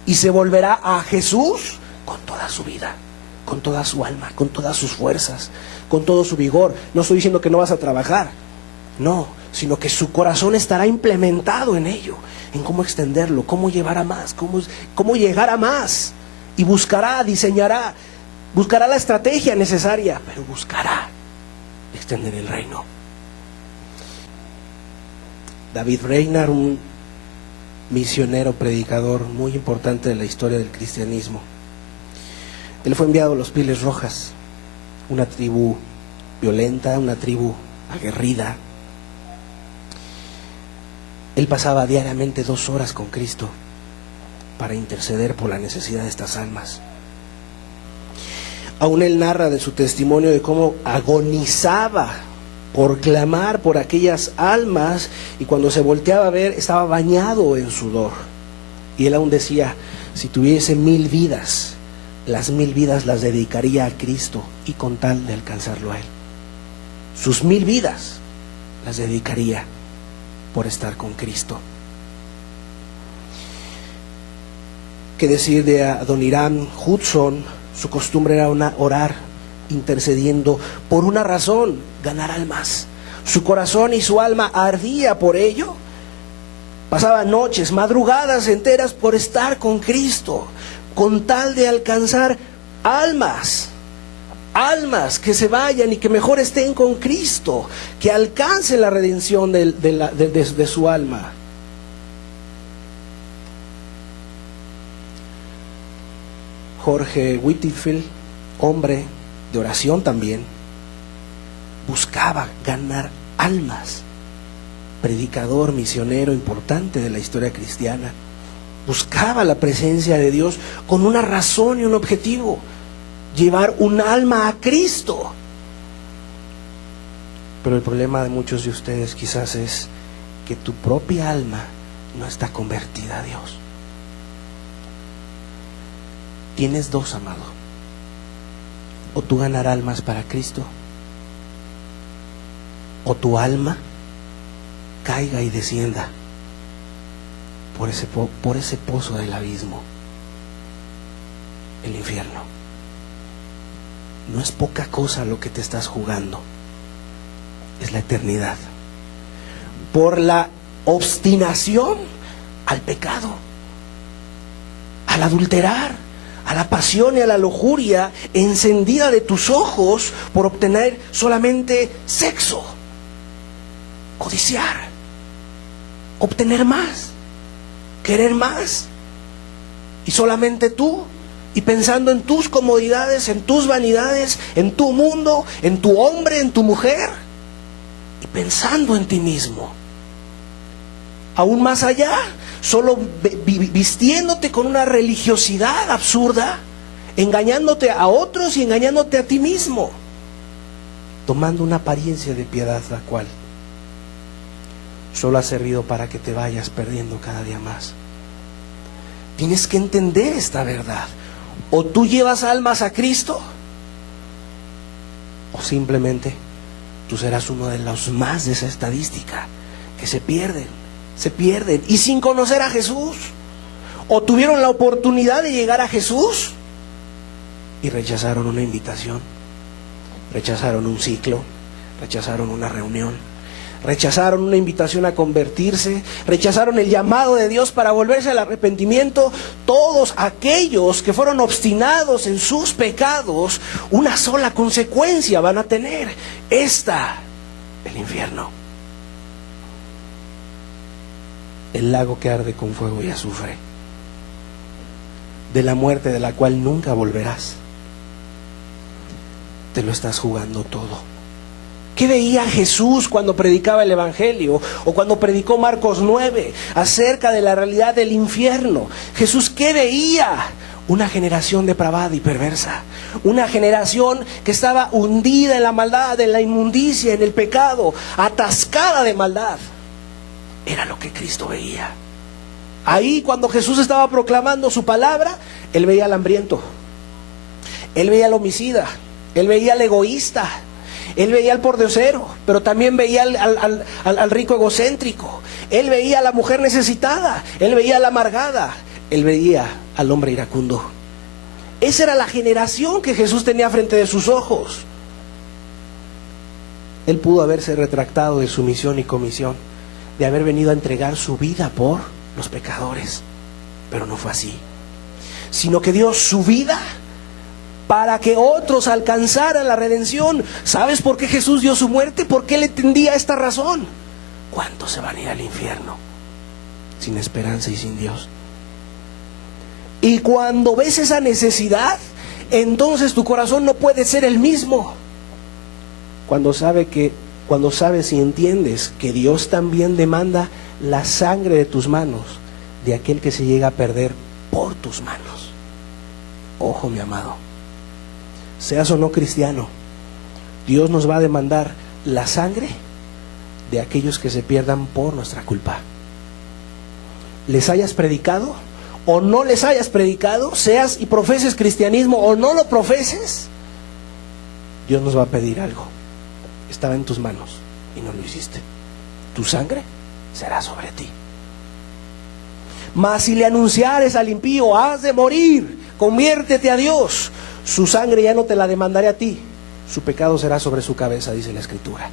Y se volverá a Jesús con toda su vida, con toda su alma, con todas sus fuerzas, con todo su vigor. No estoy diciendo que no vas a trabajar. No, sino que su corazón estará implementado en ello, en cómo extenderlo, cómo llevar a más, cómo llegar a más. Y buscará, diseñará, buscará la estrategia necesaria, pero buscará extender el reino. David Reynard, un misionero, predicador muy importante de la historia del cristianismo, él fue enviado a los Pieles Rojas, una tribu violenta, una tribu aguerrida. Él pasaba diariamente 2 horas con Cristo para interceder por la necesidad de estas almas. Aún él narra de su testimonio de cómo agonizaba por clamar por aquellas almas, y cuando se volteaba a ver estaba bañado en sudor. Y él aún decía: si tuviese 1000 vidas, las 1000 vidas las dedicaría a Cristo, y con tal de alcanzarlo a él. Sus 1000 vidas las dedicaría por estar con Cristo. ¿Qué decir de Adoniram Hudson? Su costumbre era orar, intercediendo por una razón: ganar almas. Su corazón y su alma ardía por ello. Pasaba noches, madrugadas enteras por estar con Cristo, con tal de alcanzar almas. Almas que se vayan y que mejor estén con Cristo, que alcancen la redención de su alma. Jorge Whitefield, hombre de oración también, buscaba ganar almas. Predicador, misionero importante de la historia cristiana, buscaba la presencia de Dios con una razón y un objetivo: llevar un alma a Cristo. Pero el problema de muchos de ustedes quizás es que tu propia alma no está convertida a Dios. Tienes 2, amado: o tú ganar almas para Cristo, o tu alma caiga y descienda por ese pozo del abismo, el infierno. No es poca cosa lo que te estás jugando, es la eternidad, por la obstinación al pecado, al adulterar, a la pasión y a la lujuria encendida de tus ojos por obtener solamente sexo, codiciar, obtener más, querer más, y solamente tú, y pensando en tus comodidades, en tus vanidades, en tu mundo, en tu hombre, en tu mujer, y pensando en ti mismo. Aún más allá, solo vistiéndote con una religiosidad absurda, engañándote a otros y engañándote a ti mismo, tomando una apariencia de piedad, la cual solo ha servido para que te vayas perdiendo cada día más. Tienes que entender esta verdad: o tú llevas almas a Cristo, o simplemente tú serás uno de los más de esa estadística que se pierden, y sin conocer a Jesús, o tuvieron la oportunidad de llegar a Jesús y rechazaron una invitación, rechazaron un ciclo, rechazaron una reunión, rechazaron una invitación a convertirse, rechazaron el llamado de Dios para volverse al arrepentimiento. Todos aquellos que fueron obstinados en sus pecados, una sola consecuencia van a tener: el infierno, el lago que arde con fuego y azufre, de la muerte de la cual nunca volverás. Te lo estás jugando todo. ¿Qué veía Jesús cuando predicaba el Evangelio, o cuando predicó Marcos 9 acerca de la realidad del infierno? Jesús, ¿qué veía? Una generación depravada y perversa, una generación que estaba hundida en la maldad, en la inmundicia, en el pecado, atascada de maldad. Era lo que Cristo veía. Ahí, cuando Jesús estaba proclamando su palabra, él veía al hambriento, él veía al homicida, él veía al egoísta, él veía al pordiosero, pero también veía al rico egocéntrico, él veía a la mujer necesitada, él veía a la amargada, él veía al hombre iracundo. Esa era la generación que Jesús tenía frente de sus ojos. Él pudo haberse retractado de su misión y comisión, de haber venido a entregar su vida por los pecadores, pero no fue así, sino que dio su vida para que otros alcanzaran la redención. ¿Sabes por qué Jesús dio su muerte? ¿Por qué le tendía esta razón? ¿Cuántos se van a ir al infierno sin esperanza y sin Dios? Y cuando ves esa necesidad, entonces tu corazón no puede ser el mismo. Cuando sabes y entiendes que Dios también demanda la sangre de tus manos de aquel que se llega a perder por tus manos. Ojo, mi amado, seas o no cristiano, Dios nos va a demandar la sangre de aquellos que se pierdan por nuestra culpa. Les hayas predicado o no les hayas predicado, seas y profeses cristianismo o no lo profeses, Dios nos va a pedir algo. Estaba en tus manos y no lo hiciste. Tu sangre será sobre ti. Mas si le anunciares al impío, has de morir, conviértete a Dios, su sangre ya no te la demandaré a ti, su pecado será sobre su cabeza, dice la Escritura.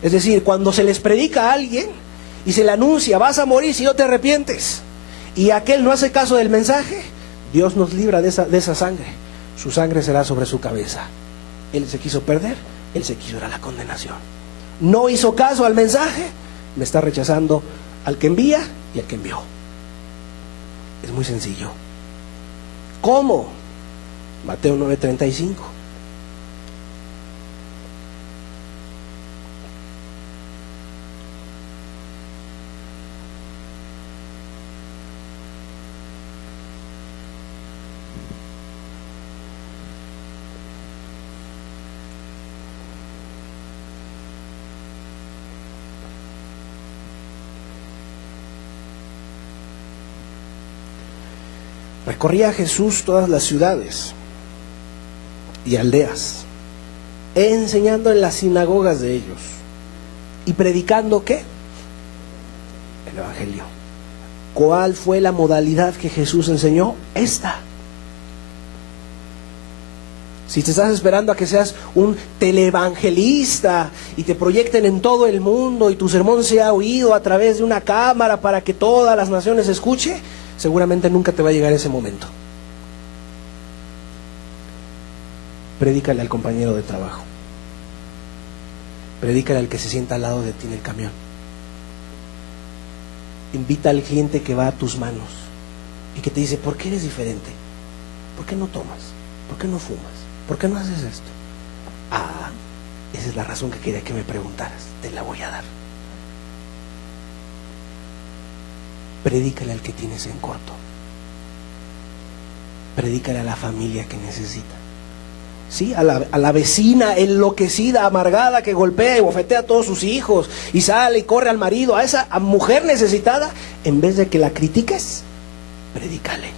Es decir, cuando se les predica a alguien y se le anuncia, vas a morir si no te arrepientes, y aquel no hace caso del mensaje, Dios nos libra de esa sangre. Su sangre será sobre su cabeza. Él se quiso perder, él se quiso ir a la condenación. No hizo caso al mensaje, me está rechazando al que envía y al que envió. Es muy sencillo. ¿Cómo? Mateo 9:35. Recorría Jesús todas las ciudades y aldeas, enseñando en las sinagogas de ellos y predicando ¿qué? El Evangelio. ¿Cuál fue la modalidad que Jesús enseñó? Esta. Si te estás esperando a que seas un televangelista y te proyecten en todo el mundo y tu sermón sea oído a través de una cámara para que todas las naciones escuchen, seguramente nunca te va a llegar ese momento. Predícale al compañero de trabajo. Predícale al que se sienta al lado de ti en el camión. Invita al cliente que va a tus manos y que te dice, ¿por qué eres diferente? ¿Por qué no tomas? ¿Por qué no fumas? ¿Por qué no haces esto? Ah, esa es la razón que quería que me preguntaras. Te la voy a dar. Predícale al que tienes en corto. Predícale a la familia que necesita. Sí, a la vecina enloquecida, amargada, que golpea y bofetea a todos sus hijos y sale y corre al marido, a esa mujer necesitada, en vez de que la critiques, predícale.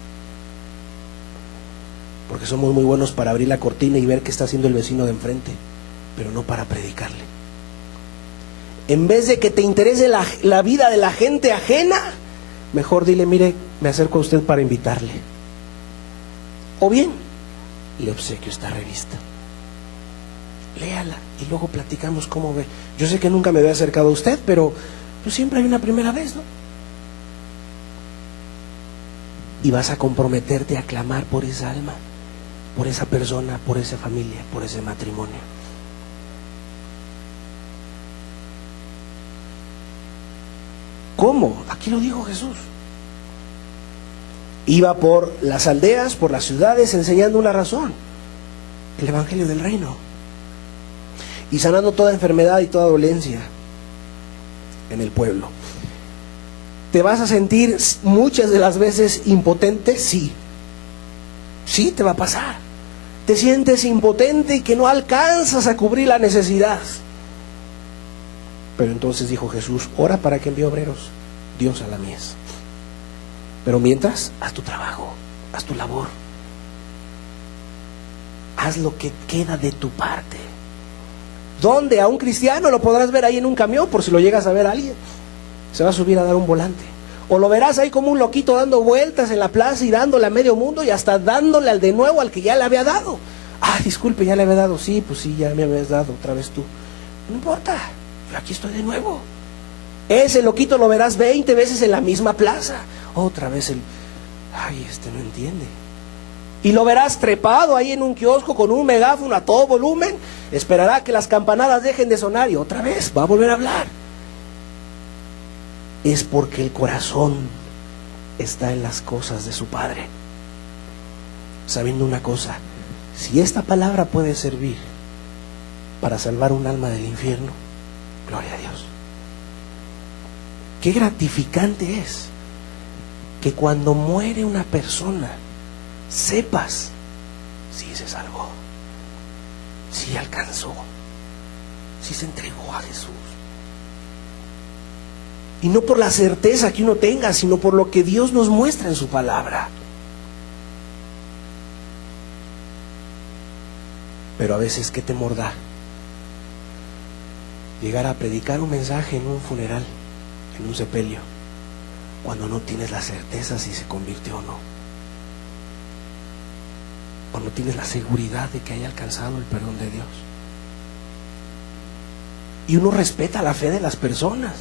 Porque somos muy buenos para abrir la cortina y ver qué está haciendo el vecino de enfrente, pero no para predicarle. En vez de que te interese la vida de la gente ajena, mejor dile, mire, me acerco a usted para invitarle. O bien, le obsequio esta revista. Léala y luego platicamos cómo ve. Yo sé que nunca me había acercado a usted, pero pues siempre hay una primera vez, ¿no? Y vas a comprometerte a clamar por esa alma, por esa persona, por esa familia, por ese matrimonio. ¿Cómo? Aquí lo dijo Jesús. Iba por las aldeas, por las ciudades, enseñando una razón: el Evangelio del Reino, y sanando toda enfermedad y toda dolencia en el pueblo. ¿Te vas a sentir muchas de las veces impotente? Sí. Sí, te va a pasar. Te sientes impotente y que no alcanzas a cubrir la necesidad. Pero entonces dijo Jesús, ora para que envíe obreros, Dios a la mies. Pero mientras, haz tu trabajo, haz tu labor. Haz lo que queda de tu parte. ¿Dónde? A un cristiano lo podrás ver ahí en un camión, por si lo llegas a ver a alguien. Se va a subir a dar un volante. O lo verás ahí como un loquito dando vueltas en la plaza y dándole a medio mundo y hasta dándole al de nuevo al que ya le había dado. Ah, disculpe, ya le había dado. Sí, pues sí, ya me habías dado, otra vez tú. No importa, yo aquí estoy de nuevo. Ese loquito lo verás 20 veces en la misma plaza. Otra vez no entiende. Y lo verás trepado ahí en un kiosco con un megáfono a todo volumen. Esperará que las campanadas dejen de sonar y otra vez va a volver a hablar. Es porque el corazón está en las cosas de su Padre. Sabiendo una cosa, si esta palabra puede servir para salvar un alma del infierno, gloria a Dios. Qué gratificante es que cuando muere una persona sepas si se salvó, si alcanzó, si se entregó a Jesús. Y no por la certeza que uno tenga, sino por lo que Dios nos muestra en su palabra. Pero a veces, ¿qué temor da? Llegar a predicar un mensaje en un funeral, en un sepelio, cuando no tienes la certeza si se convirtió o no. O no tienes la seguridad de que haya alcanzado el perdón de Dios. Y uno respeta la fe de las personas.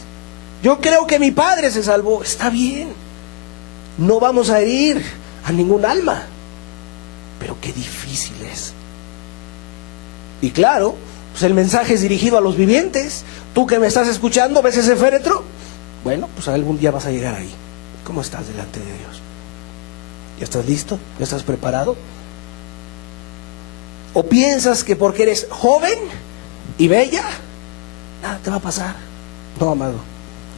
Yo creo que mi padre se salvó. Está bien. No vamos a herir a ningún alma. Pero qué difícil es. Y claro, pues el mensaje es dirigido a los vivientes. Tú que me estás escuchando, ¿ves ese féretro? Bueno, pues algún día vas a llegar ahí. ¿Cómo estás delante de Dios? ¿Ya estás listo? ¿Ya estás preparado? ¿O piensas que porque eres joven y bella, nada te va a pasar? No, amado.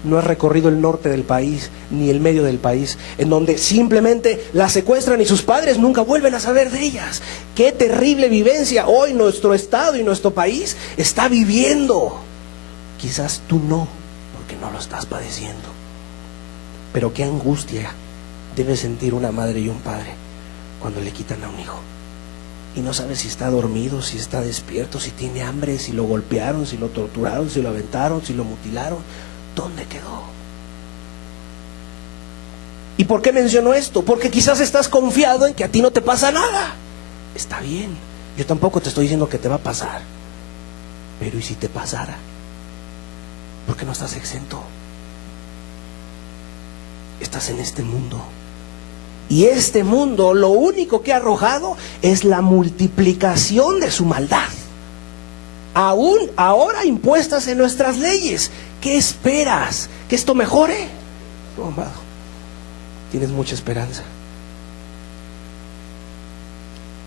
No has recorrido el norte del país, ni el medio del país, en donde simplemente la secuestran y sus padres nunca vuelven a saber de ellas. Qué terrible vivencia hoy nuestro estado y nuestro país está viviendo. Quizás tú no, porque no lo estás padeciendo. Pero qué angustia debe sentir una madre y un padre cuando le quitan a un hijo. Y no sabe si está dormido, si está despierto, si tiene hambre, si lo golpearon, si lo torturaron, si lo aventaron, si lo mutilaron. ¿Dónde quedó? ¿Y por qué menciono esto? Porque quizás estás confiado en que a ti no te pasa nada. Está bien, yo tampoco te estoy diciendo que te va a pasar. Pero ¿y si te pasara? ¿Por qué no estás exento? Estás en este mundo. Y este mundo lo único que ha arrojado es la multiplicación de su maldad. Aún ahora impuestas en nuestras leyes. ¿Qué esperas? ¿Que esto mejore? No, amado, tienes mucha esperanza.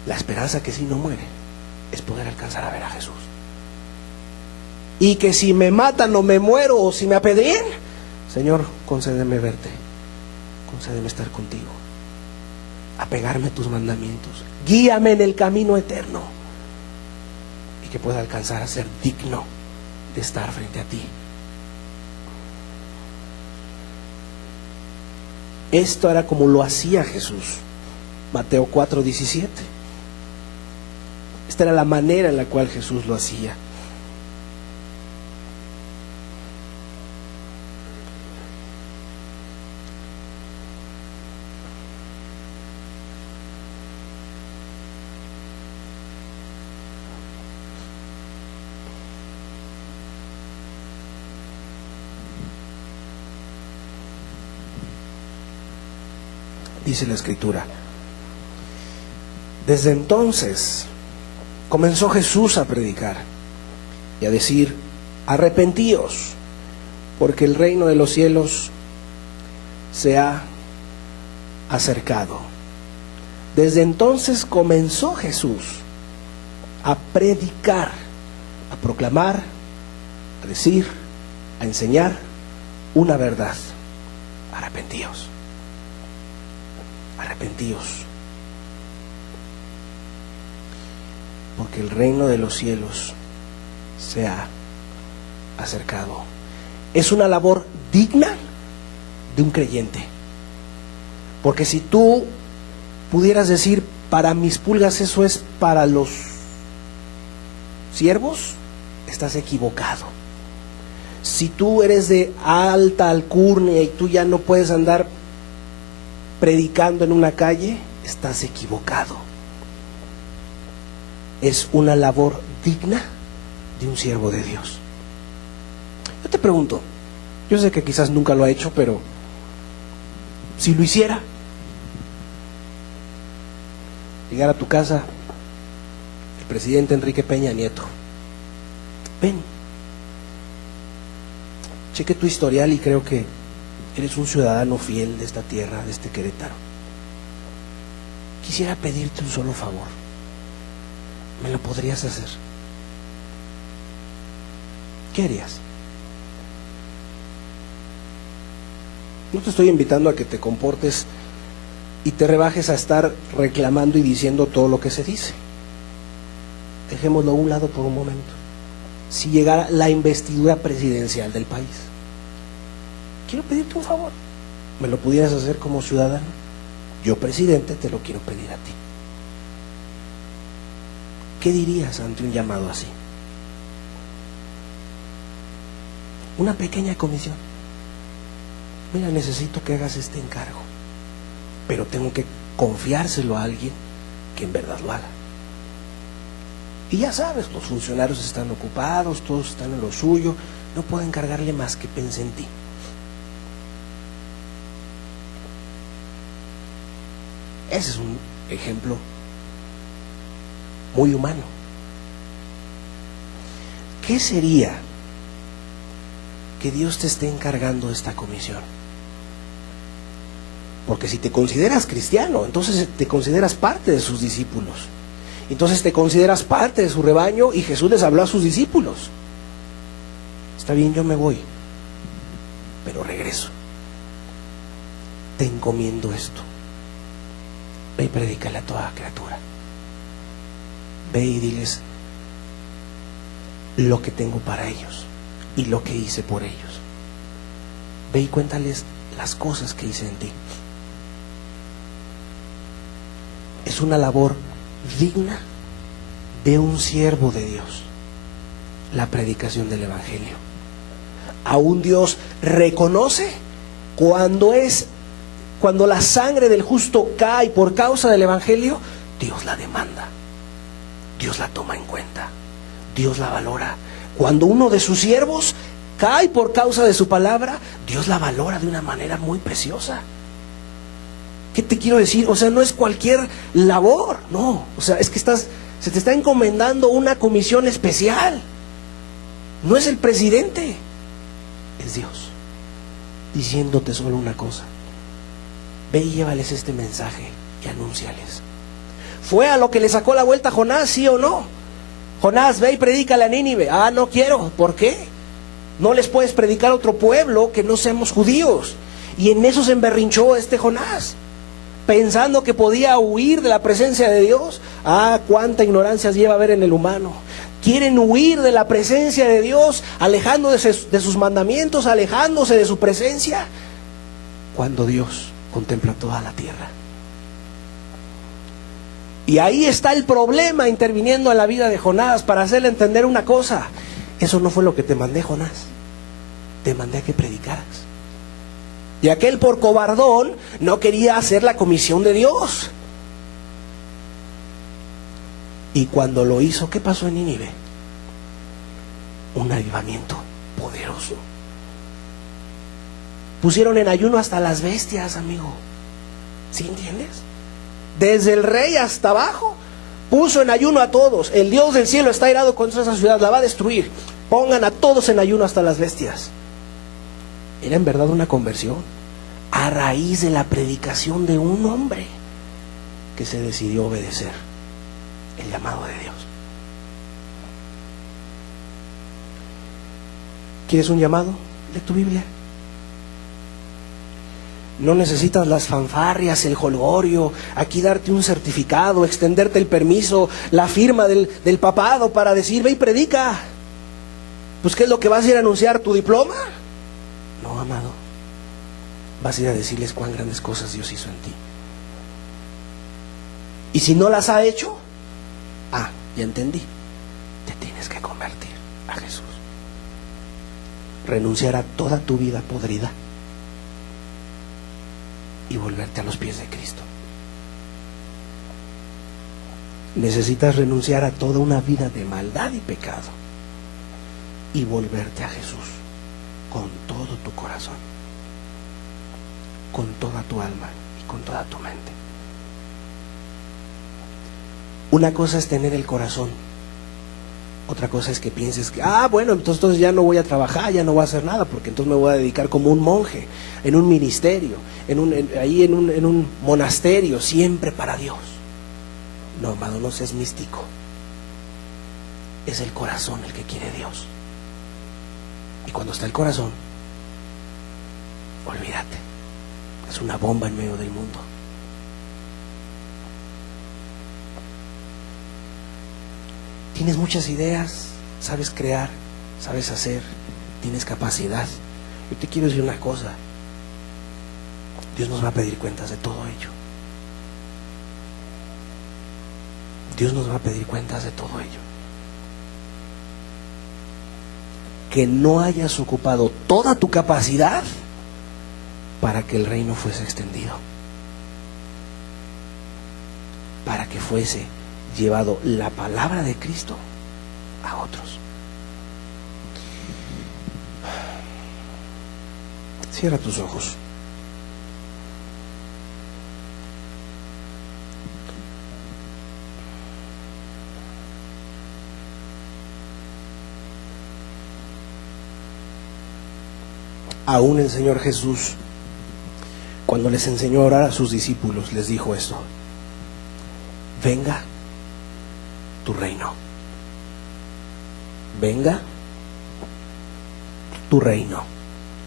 La esperanza que si no muere es poder alcanzar a ver a Jesús. Y que si me matan o me muero o si me apedrean, Señor, concédeme verte, concédeme estar contigo, apegarme a tus mandamientos, guíame en el camino eterno y que pueda alcanzar a ser digno de estar frente a ti. Esto era como lo hacía Jesús. Mateo 4:17. Esta era la manera en la cual Jesús lo hacía. Dice la Escritura: desde entonces comenzó Jesús a predicar y a decir: arrepentíos, porque el reino de los cielos se ha acercado. Desde entonces comenzó Jesús a predicar, a proclamar, a decir, a enseñar una verdad: arrepentíos. Arrepentíos, porque el reino de los cielos se ha acercado. Es una labor digna de un creyente, porque si tú pudieras decir: para mis pulgas eso es para los siervos, estás equivocado. Si tú eres de alta alcurnia y tú ya no puedes andar predicando en una calle, estás equivocado. Es una labor digna de un siervo de Dios. pregunto, yo sé que quizás nunca lo ha hecho, pero si lo hiciera, llegar a tu casa el presidente Enrique Peña Nieto, ven, cheque tu historial y creo que eres un ciudadano fiel de esta tierra, de este Querétaro. Quisiera pedirte un solo favor. ¿Me lo podrías hacer? ¿Qué harías? No te estoy invitando a que te comportes y te rebajes a estar reclamando y diciendo todo lo que se dice. Dejémoslo a un lado por un momento. Si llegara la investidura presidencial del país, quiero pedirte un favor. ¿Me lo pudieras hacer como ciudadano? Yo, presidente, te lo quiero pedir a ti. ¿Qué dirías ante un llamado así? Una pequeña comisión. Mira, necesito que hagas este encargo, pero tengo que confiárselo a alguien que en verdad lo haga. Y ya sabes, los funcionarios están ocupados, todos están en lo suyo, no puedo encargarle más que pense en ti. Ese es un ejemplo muy humano. ¿Qué sería que Dios te esté encargando esta comisión? Porque si te consideras cristiano, entonces te consideras parte de sus discípulos. Entonces te consideras parte de su rebaño y Jesús les habló a sus discípulos. Está bien, yo me voy, pero regreso. Te encomiendo esto. Ve y predícale a toda criatura. Ve y diles lo que tengo para ellos y lo que hice por ellos. Ve y cuéntales las cosas que hice en ti. Es una labor digna de un siervo de Dios, la predicación del Evangelio. Aún Dios reconoce cuando la sangre del justo cae por causa del Evangelio, Dios la demanda, Dios la toma en cuenta, Dios la valora. Cuando uno de sus siervos cae por causa de su palabra, Dios la valora de una manera muy preciosa. ¿Qué te quiero decir? O sea, no es cualquier labor, no. O sea, es que se te está encomendando una comisión especial. No es el presidente, es Dios, diciéndote solo una cosa: ve y llévales este mensaje y anúnciales. ¿Fue a lo que le sacó la vuelta a Jonás, sí o no? Jonás, ve y predícale a Nínive. Ah, no quiero. ¿Por qué? No les puedes predicar a otro pueblo que no seamos judíos. Y en eso se emberrinchó Jonás, pensando que podía huir de la presencia de Dios. Ah, cuánta ignorancia lleva a ver en el humano. Quieren huir de la presencia de Dios, alejándose de sus mandamientos, alejándose de su presencia, cuando Dios contempla toda la tierra. Y ahí está el problema interviniendo en la vida de Jonás, para hacerle entender una cosa: eso no fue lo que te mandé, Jonás. Te mandé a que predicaras. Y aquel, por cobardón, no quería hacer la comisión de Dios. Y cuando lo hizo, ¿qué pasó en Nínive? Un avivamiento poderoso. Pusieron en ayuno hasta las bestias, amigo. ¿Sí entiendes? Desde el rey hasta abajo puso en ayuno a todos. El Dios del cielo está airado contra esa ciudad, la va a destruir. Pongan a todos en ayuno hasta las bestias. Era en verdad una conversión a raíz de la predicación de un hombre que se decidió obedecer el llamado de Dios. ¿Quieres un llamado? Lee tu Biblia. No necesitas las fanfarrias, el jolgorio, aquí darte un certificado, extenderte el permiso, la firma del papado para decir: ve y predica. Pues ¿qué es lo que vas a ir a anunciar? ¿Tu diploma? No, amado. Vas a ir a decirles cuán grandes cosas Dios hizo en ti. Y si no las ha hecho, ya entendí, te tienes que convertir a Jesús. Renunciar a toda tu vida podrida y volverte a los pies de Cristo. Necesitas renunciar a toda una vida de maldad y pecado y volverte a Jesús. con todo tu corazón, con toda tu alma y con toda tu mente. Una cosa es tener el corazón, otra cosa es que pienses que, bueno, entonces ya no voy a trabajar, ya no voy a hacer nada, porque entonces me voy a dedicar como un monje, en un ministerio, en un monasterio, siempre para Dios. No, amado, no seas místico. Es el corazón el que quiere Dios. Y cuando está el corazón, olvídate, es una bomba en medio del mundo. Tienes muchas ideas, sabes crear, sabes hacer, tienes capacidad. Yo te quiero decir una cosa: Dios nos va a pedir cuentas de todo ello. Dios nos va a pedir cuentas de todo ello. Que no hayas ocupado toda tu capacidad para que el reino fuese extendido, para que fuese llevado la palabra de Cristo a otros. Cierra tus ojos. Aún el Señor Jesús, cuando les enseñó a orar a sus discípulos, les dijo esto: venga tu reino, venga tu reino.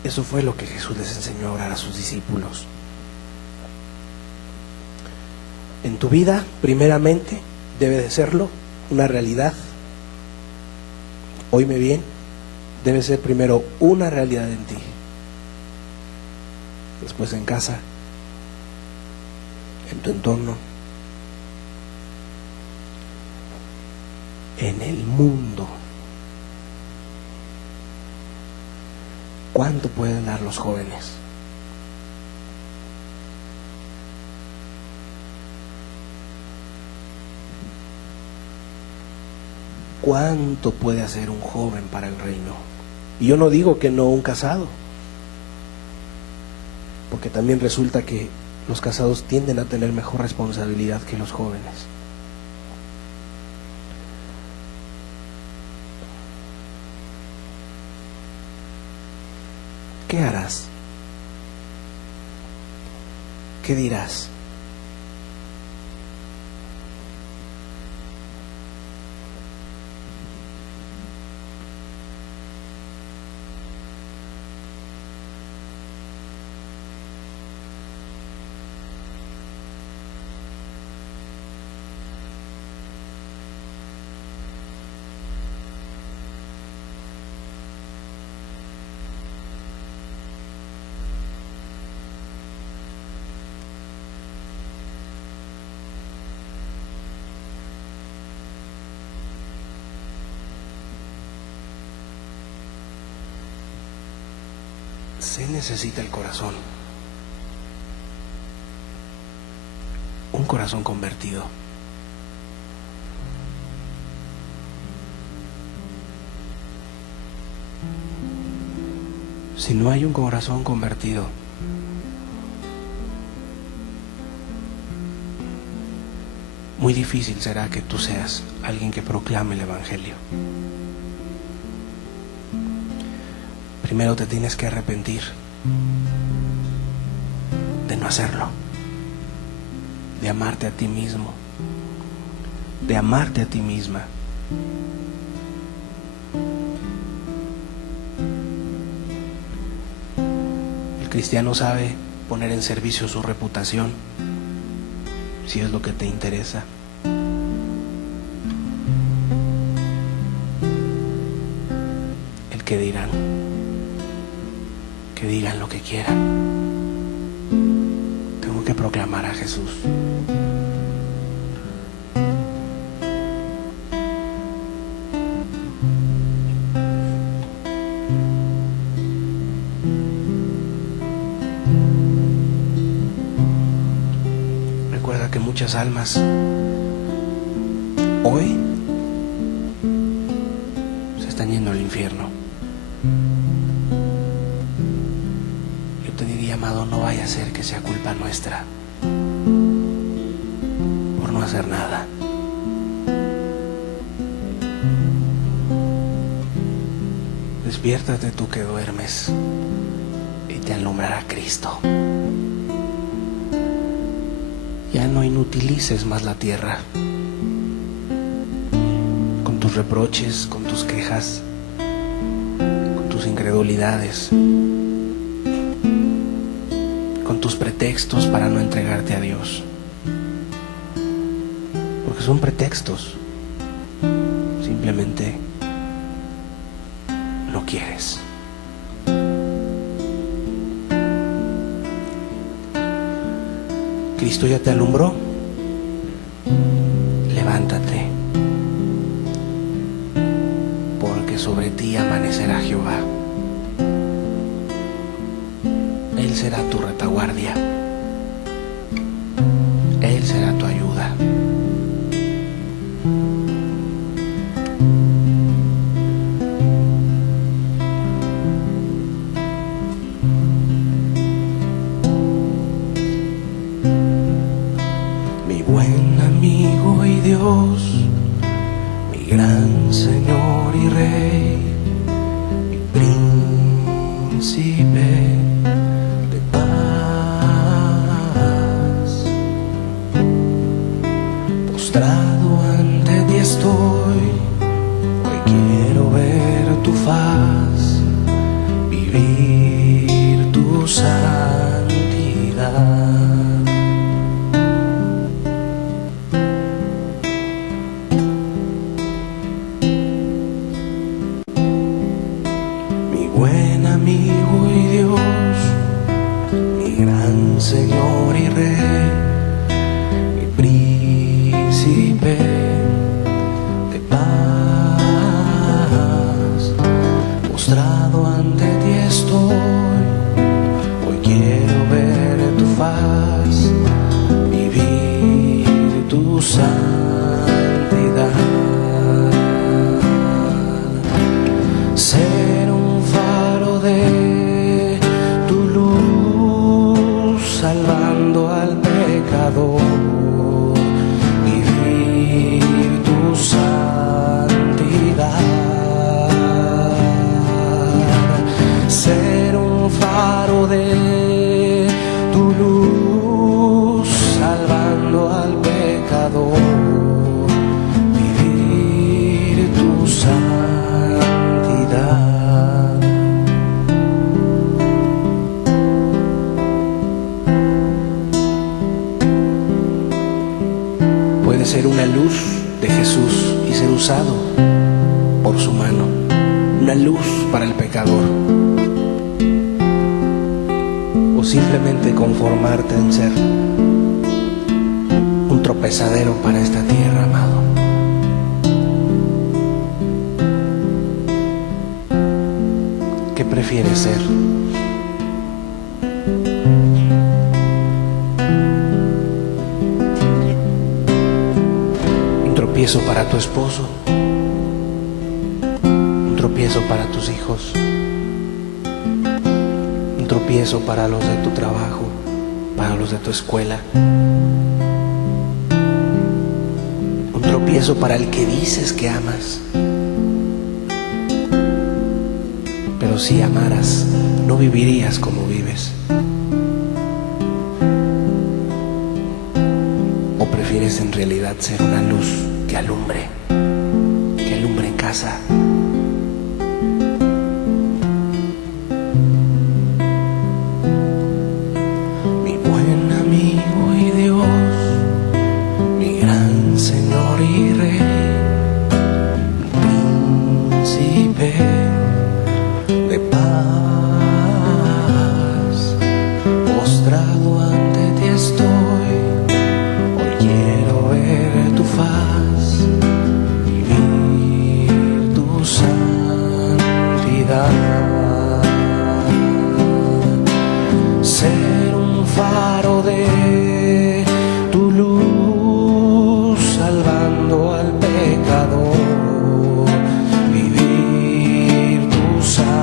Eso fue lo que Jesús les enseñó a orar a sus discípulos. En tu vida, primeramente, debe de serlo una realidad. Óyeme bien, debe ser primero una realidad en ti. Después en casa, en tu entorno, en el mundo. ¿Cuánto pueden dar los jóvenes? ¿Cuánto puede hacer un joven para el reino? Y yo no digo que no un casado, porque también resulta que los casados tienden a tener mejor responsabilidad que los jóvenes. ¿Qué harás? ¿Qué dirás? Se necesita el corazón, un corazón convertido. Si no hay un corazón convertido, muy difícil será que tú seas alguien que proclame el Evangelio. Primero te tienes que arrepentir de no hacerlo, de amarte a ti mismo, de amarte a ti misma. El cristiano sabe poner en servicio su reputación, si es lo que te interesa. El que dirán, que digan lo que quieran. Tengo que proclamar a Jesús. Recuerda que muchas almas hoy se están yendo al infierno. amado, no vaya a ser que sea culpa nuestra por no hacer nada. Despiértate tú que duermes y te alumbrará Cristo. Ya no inutilices más la tierra con tus reproches, con tus quejas, con tus incredulidades, con tus pretextos para no entregarte a Dios. Porque son pretextos. Simplemente no quieres. Cristo ya te alumbró. Levántate, porque sobre ti amanecerá Jehová. Él será tu retaguardia. Él será tu ayuda. Mi buen amigo y Dios, mi gran Señor y Rey, mi príncipe de paz. Postrado ante ti estoy, hoy quiero ver tu faz, vivir tu santidad. Buen amigo y Dios, mi gran Señor y Rey, mi príncipe de paz. Postrado ante ti estoy, hoy quiero ver tu faz, vivir tu santidad. Ser un faro de tu luz, salvando al pecador, vivir tu santidad. Ser un faro de tu luz, salvando al pecador, vivir tu santidad. Puede ser una luz de Jesús y ser usado por su mano, una luz para el pecador, o simplemente conformarte en ser un tropezadero para esta tierra, amado. ¿Qué prefieres ser? Un tropiezo para tu esposo, un tropiezo para tus hijos, un tropiezo para los de tu trabajo, para los de tu escuela, un tropiezo para el que dices que amas. Pero si amaras, no vivirías como vives. ¿O prefieres en realidad ser una luz que alumbre en casa? Mi buen amigo y Dios, mi gran Señor y Rey, mi príncipe de paz. Postrado ante ti estoy, hoy quiero ver tu faz, vivir tu santidad. Ser un faro de tu luz, salvando al pecador, vivir tu santidad.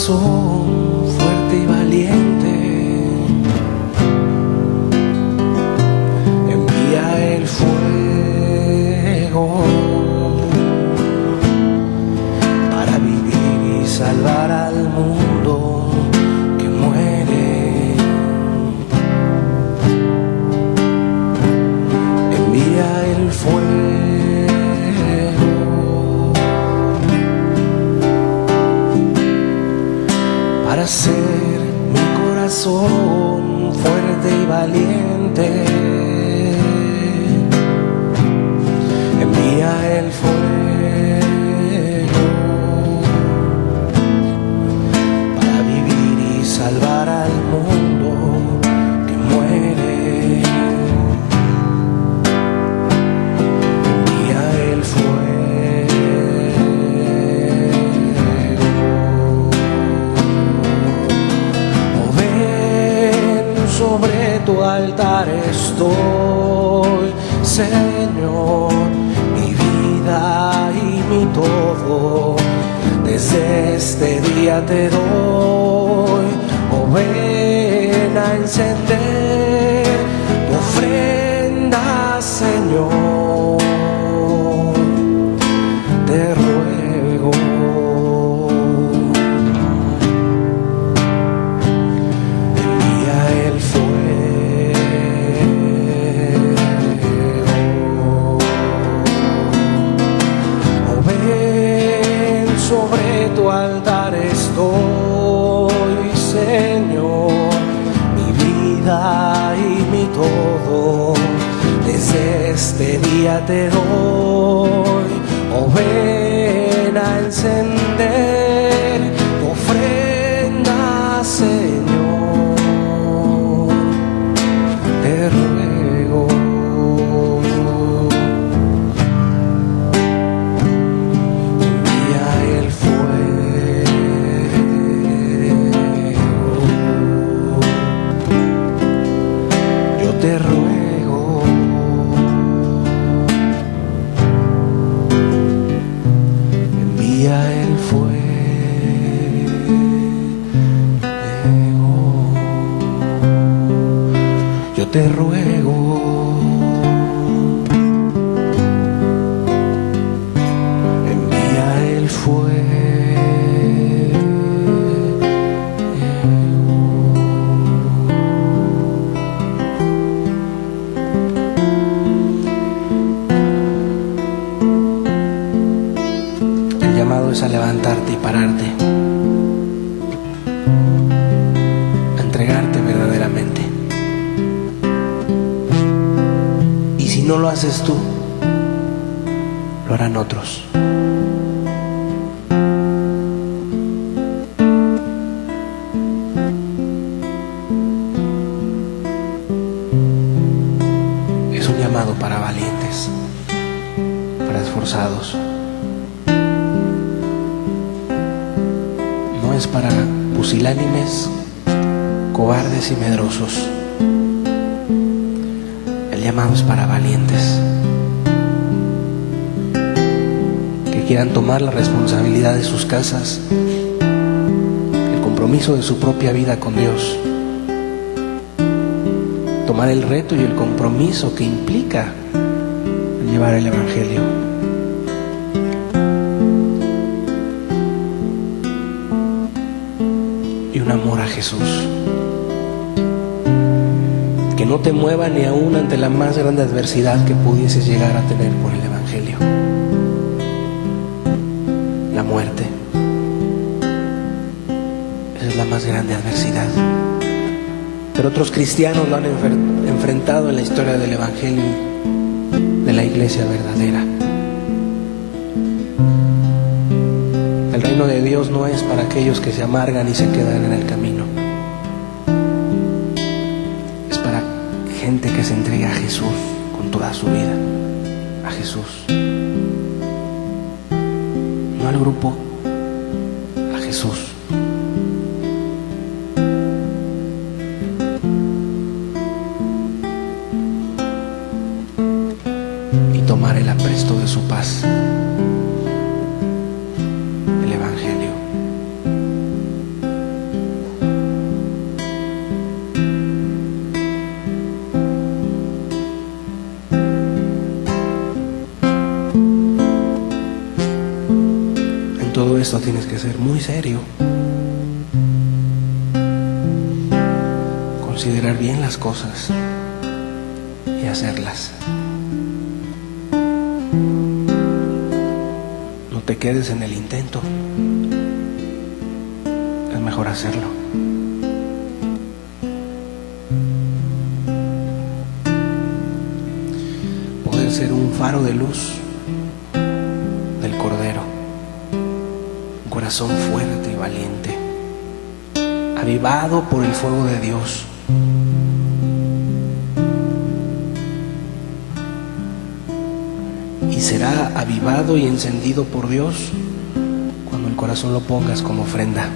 corazón fuerte y valiente, envía el fuego para vivir y salvar al mundo que muere. Envía el fuego para hacer mi corazón fuerte y valiente. Envía el fuego para vivir y salvar al mundo que muere. Envía el fuego. Sobre tu altar estoy, Señor, mi vida y mi todo. Desde este día te doy, oh ven a encender tu ofrenda, Señor, te ruego. Sobre tu altar estoy, Señor, mi vida y mi todo. Desde este día te doy, oh ven a encender tu ofrenda, Señor, te ruego. Te ruego, envía el fuego. Yo te ruego, envía el fuego. Es a levantarte y pararte, a entregarte verdaderamente. Y si no lo haces tú, lo harán otros. Es un llamado para valientes, para esforzados. Es para pusilánimes, cobardes y medrosos. El llamado es para valientes que quieran tomar la responsabilidad de sus casas, el compromiso de su propia vida con Dios, tomar el reto y el compromiso que implica llevar el Evangelio. Y un amor a Jesús que no te mueva ni aún ante la más grande adversidad que pudieses llegar a tener por el Evangelio. La muerte, esa es la más grande adversidad, pero otros cristianos lo han enfrentado en la historia del Evangelio, de la iglesia verdadera. El reino de Dios no es para aquellos que se amargan y se quedan en el camino. Es para gente que se entrega a Jesús con toda su vida. A Jesús. No al grupo, a Jesús. Y tomar el apresto de su paz. tienes que ser muy serio, considerar bien las cosas y hacerlas. No te quedes en el intento, es mejor hacerlo. Poder ser un faro de luz del Cordero, un corazón fuerte y valiente, avivado por el fuego de Dios. Y será avivado y encendido por Dios cuando el corazón lo pongas como ofrenda,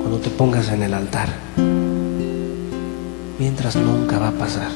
cuando te pongas en el altar. Mientras nunca va a pasar.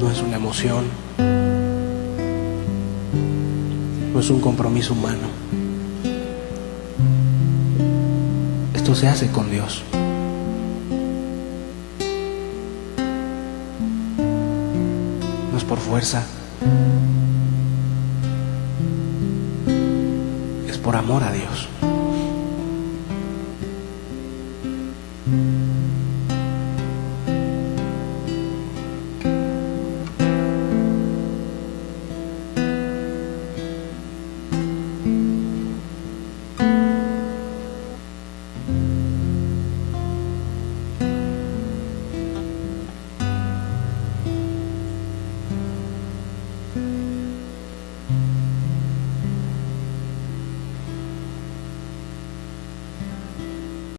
No es una emoción, no es un compromiso humano. Esto se hace con Dios. No es por fuerza, es por amor a Dios.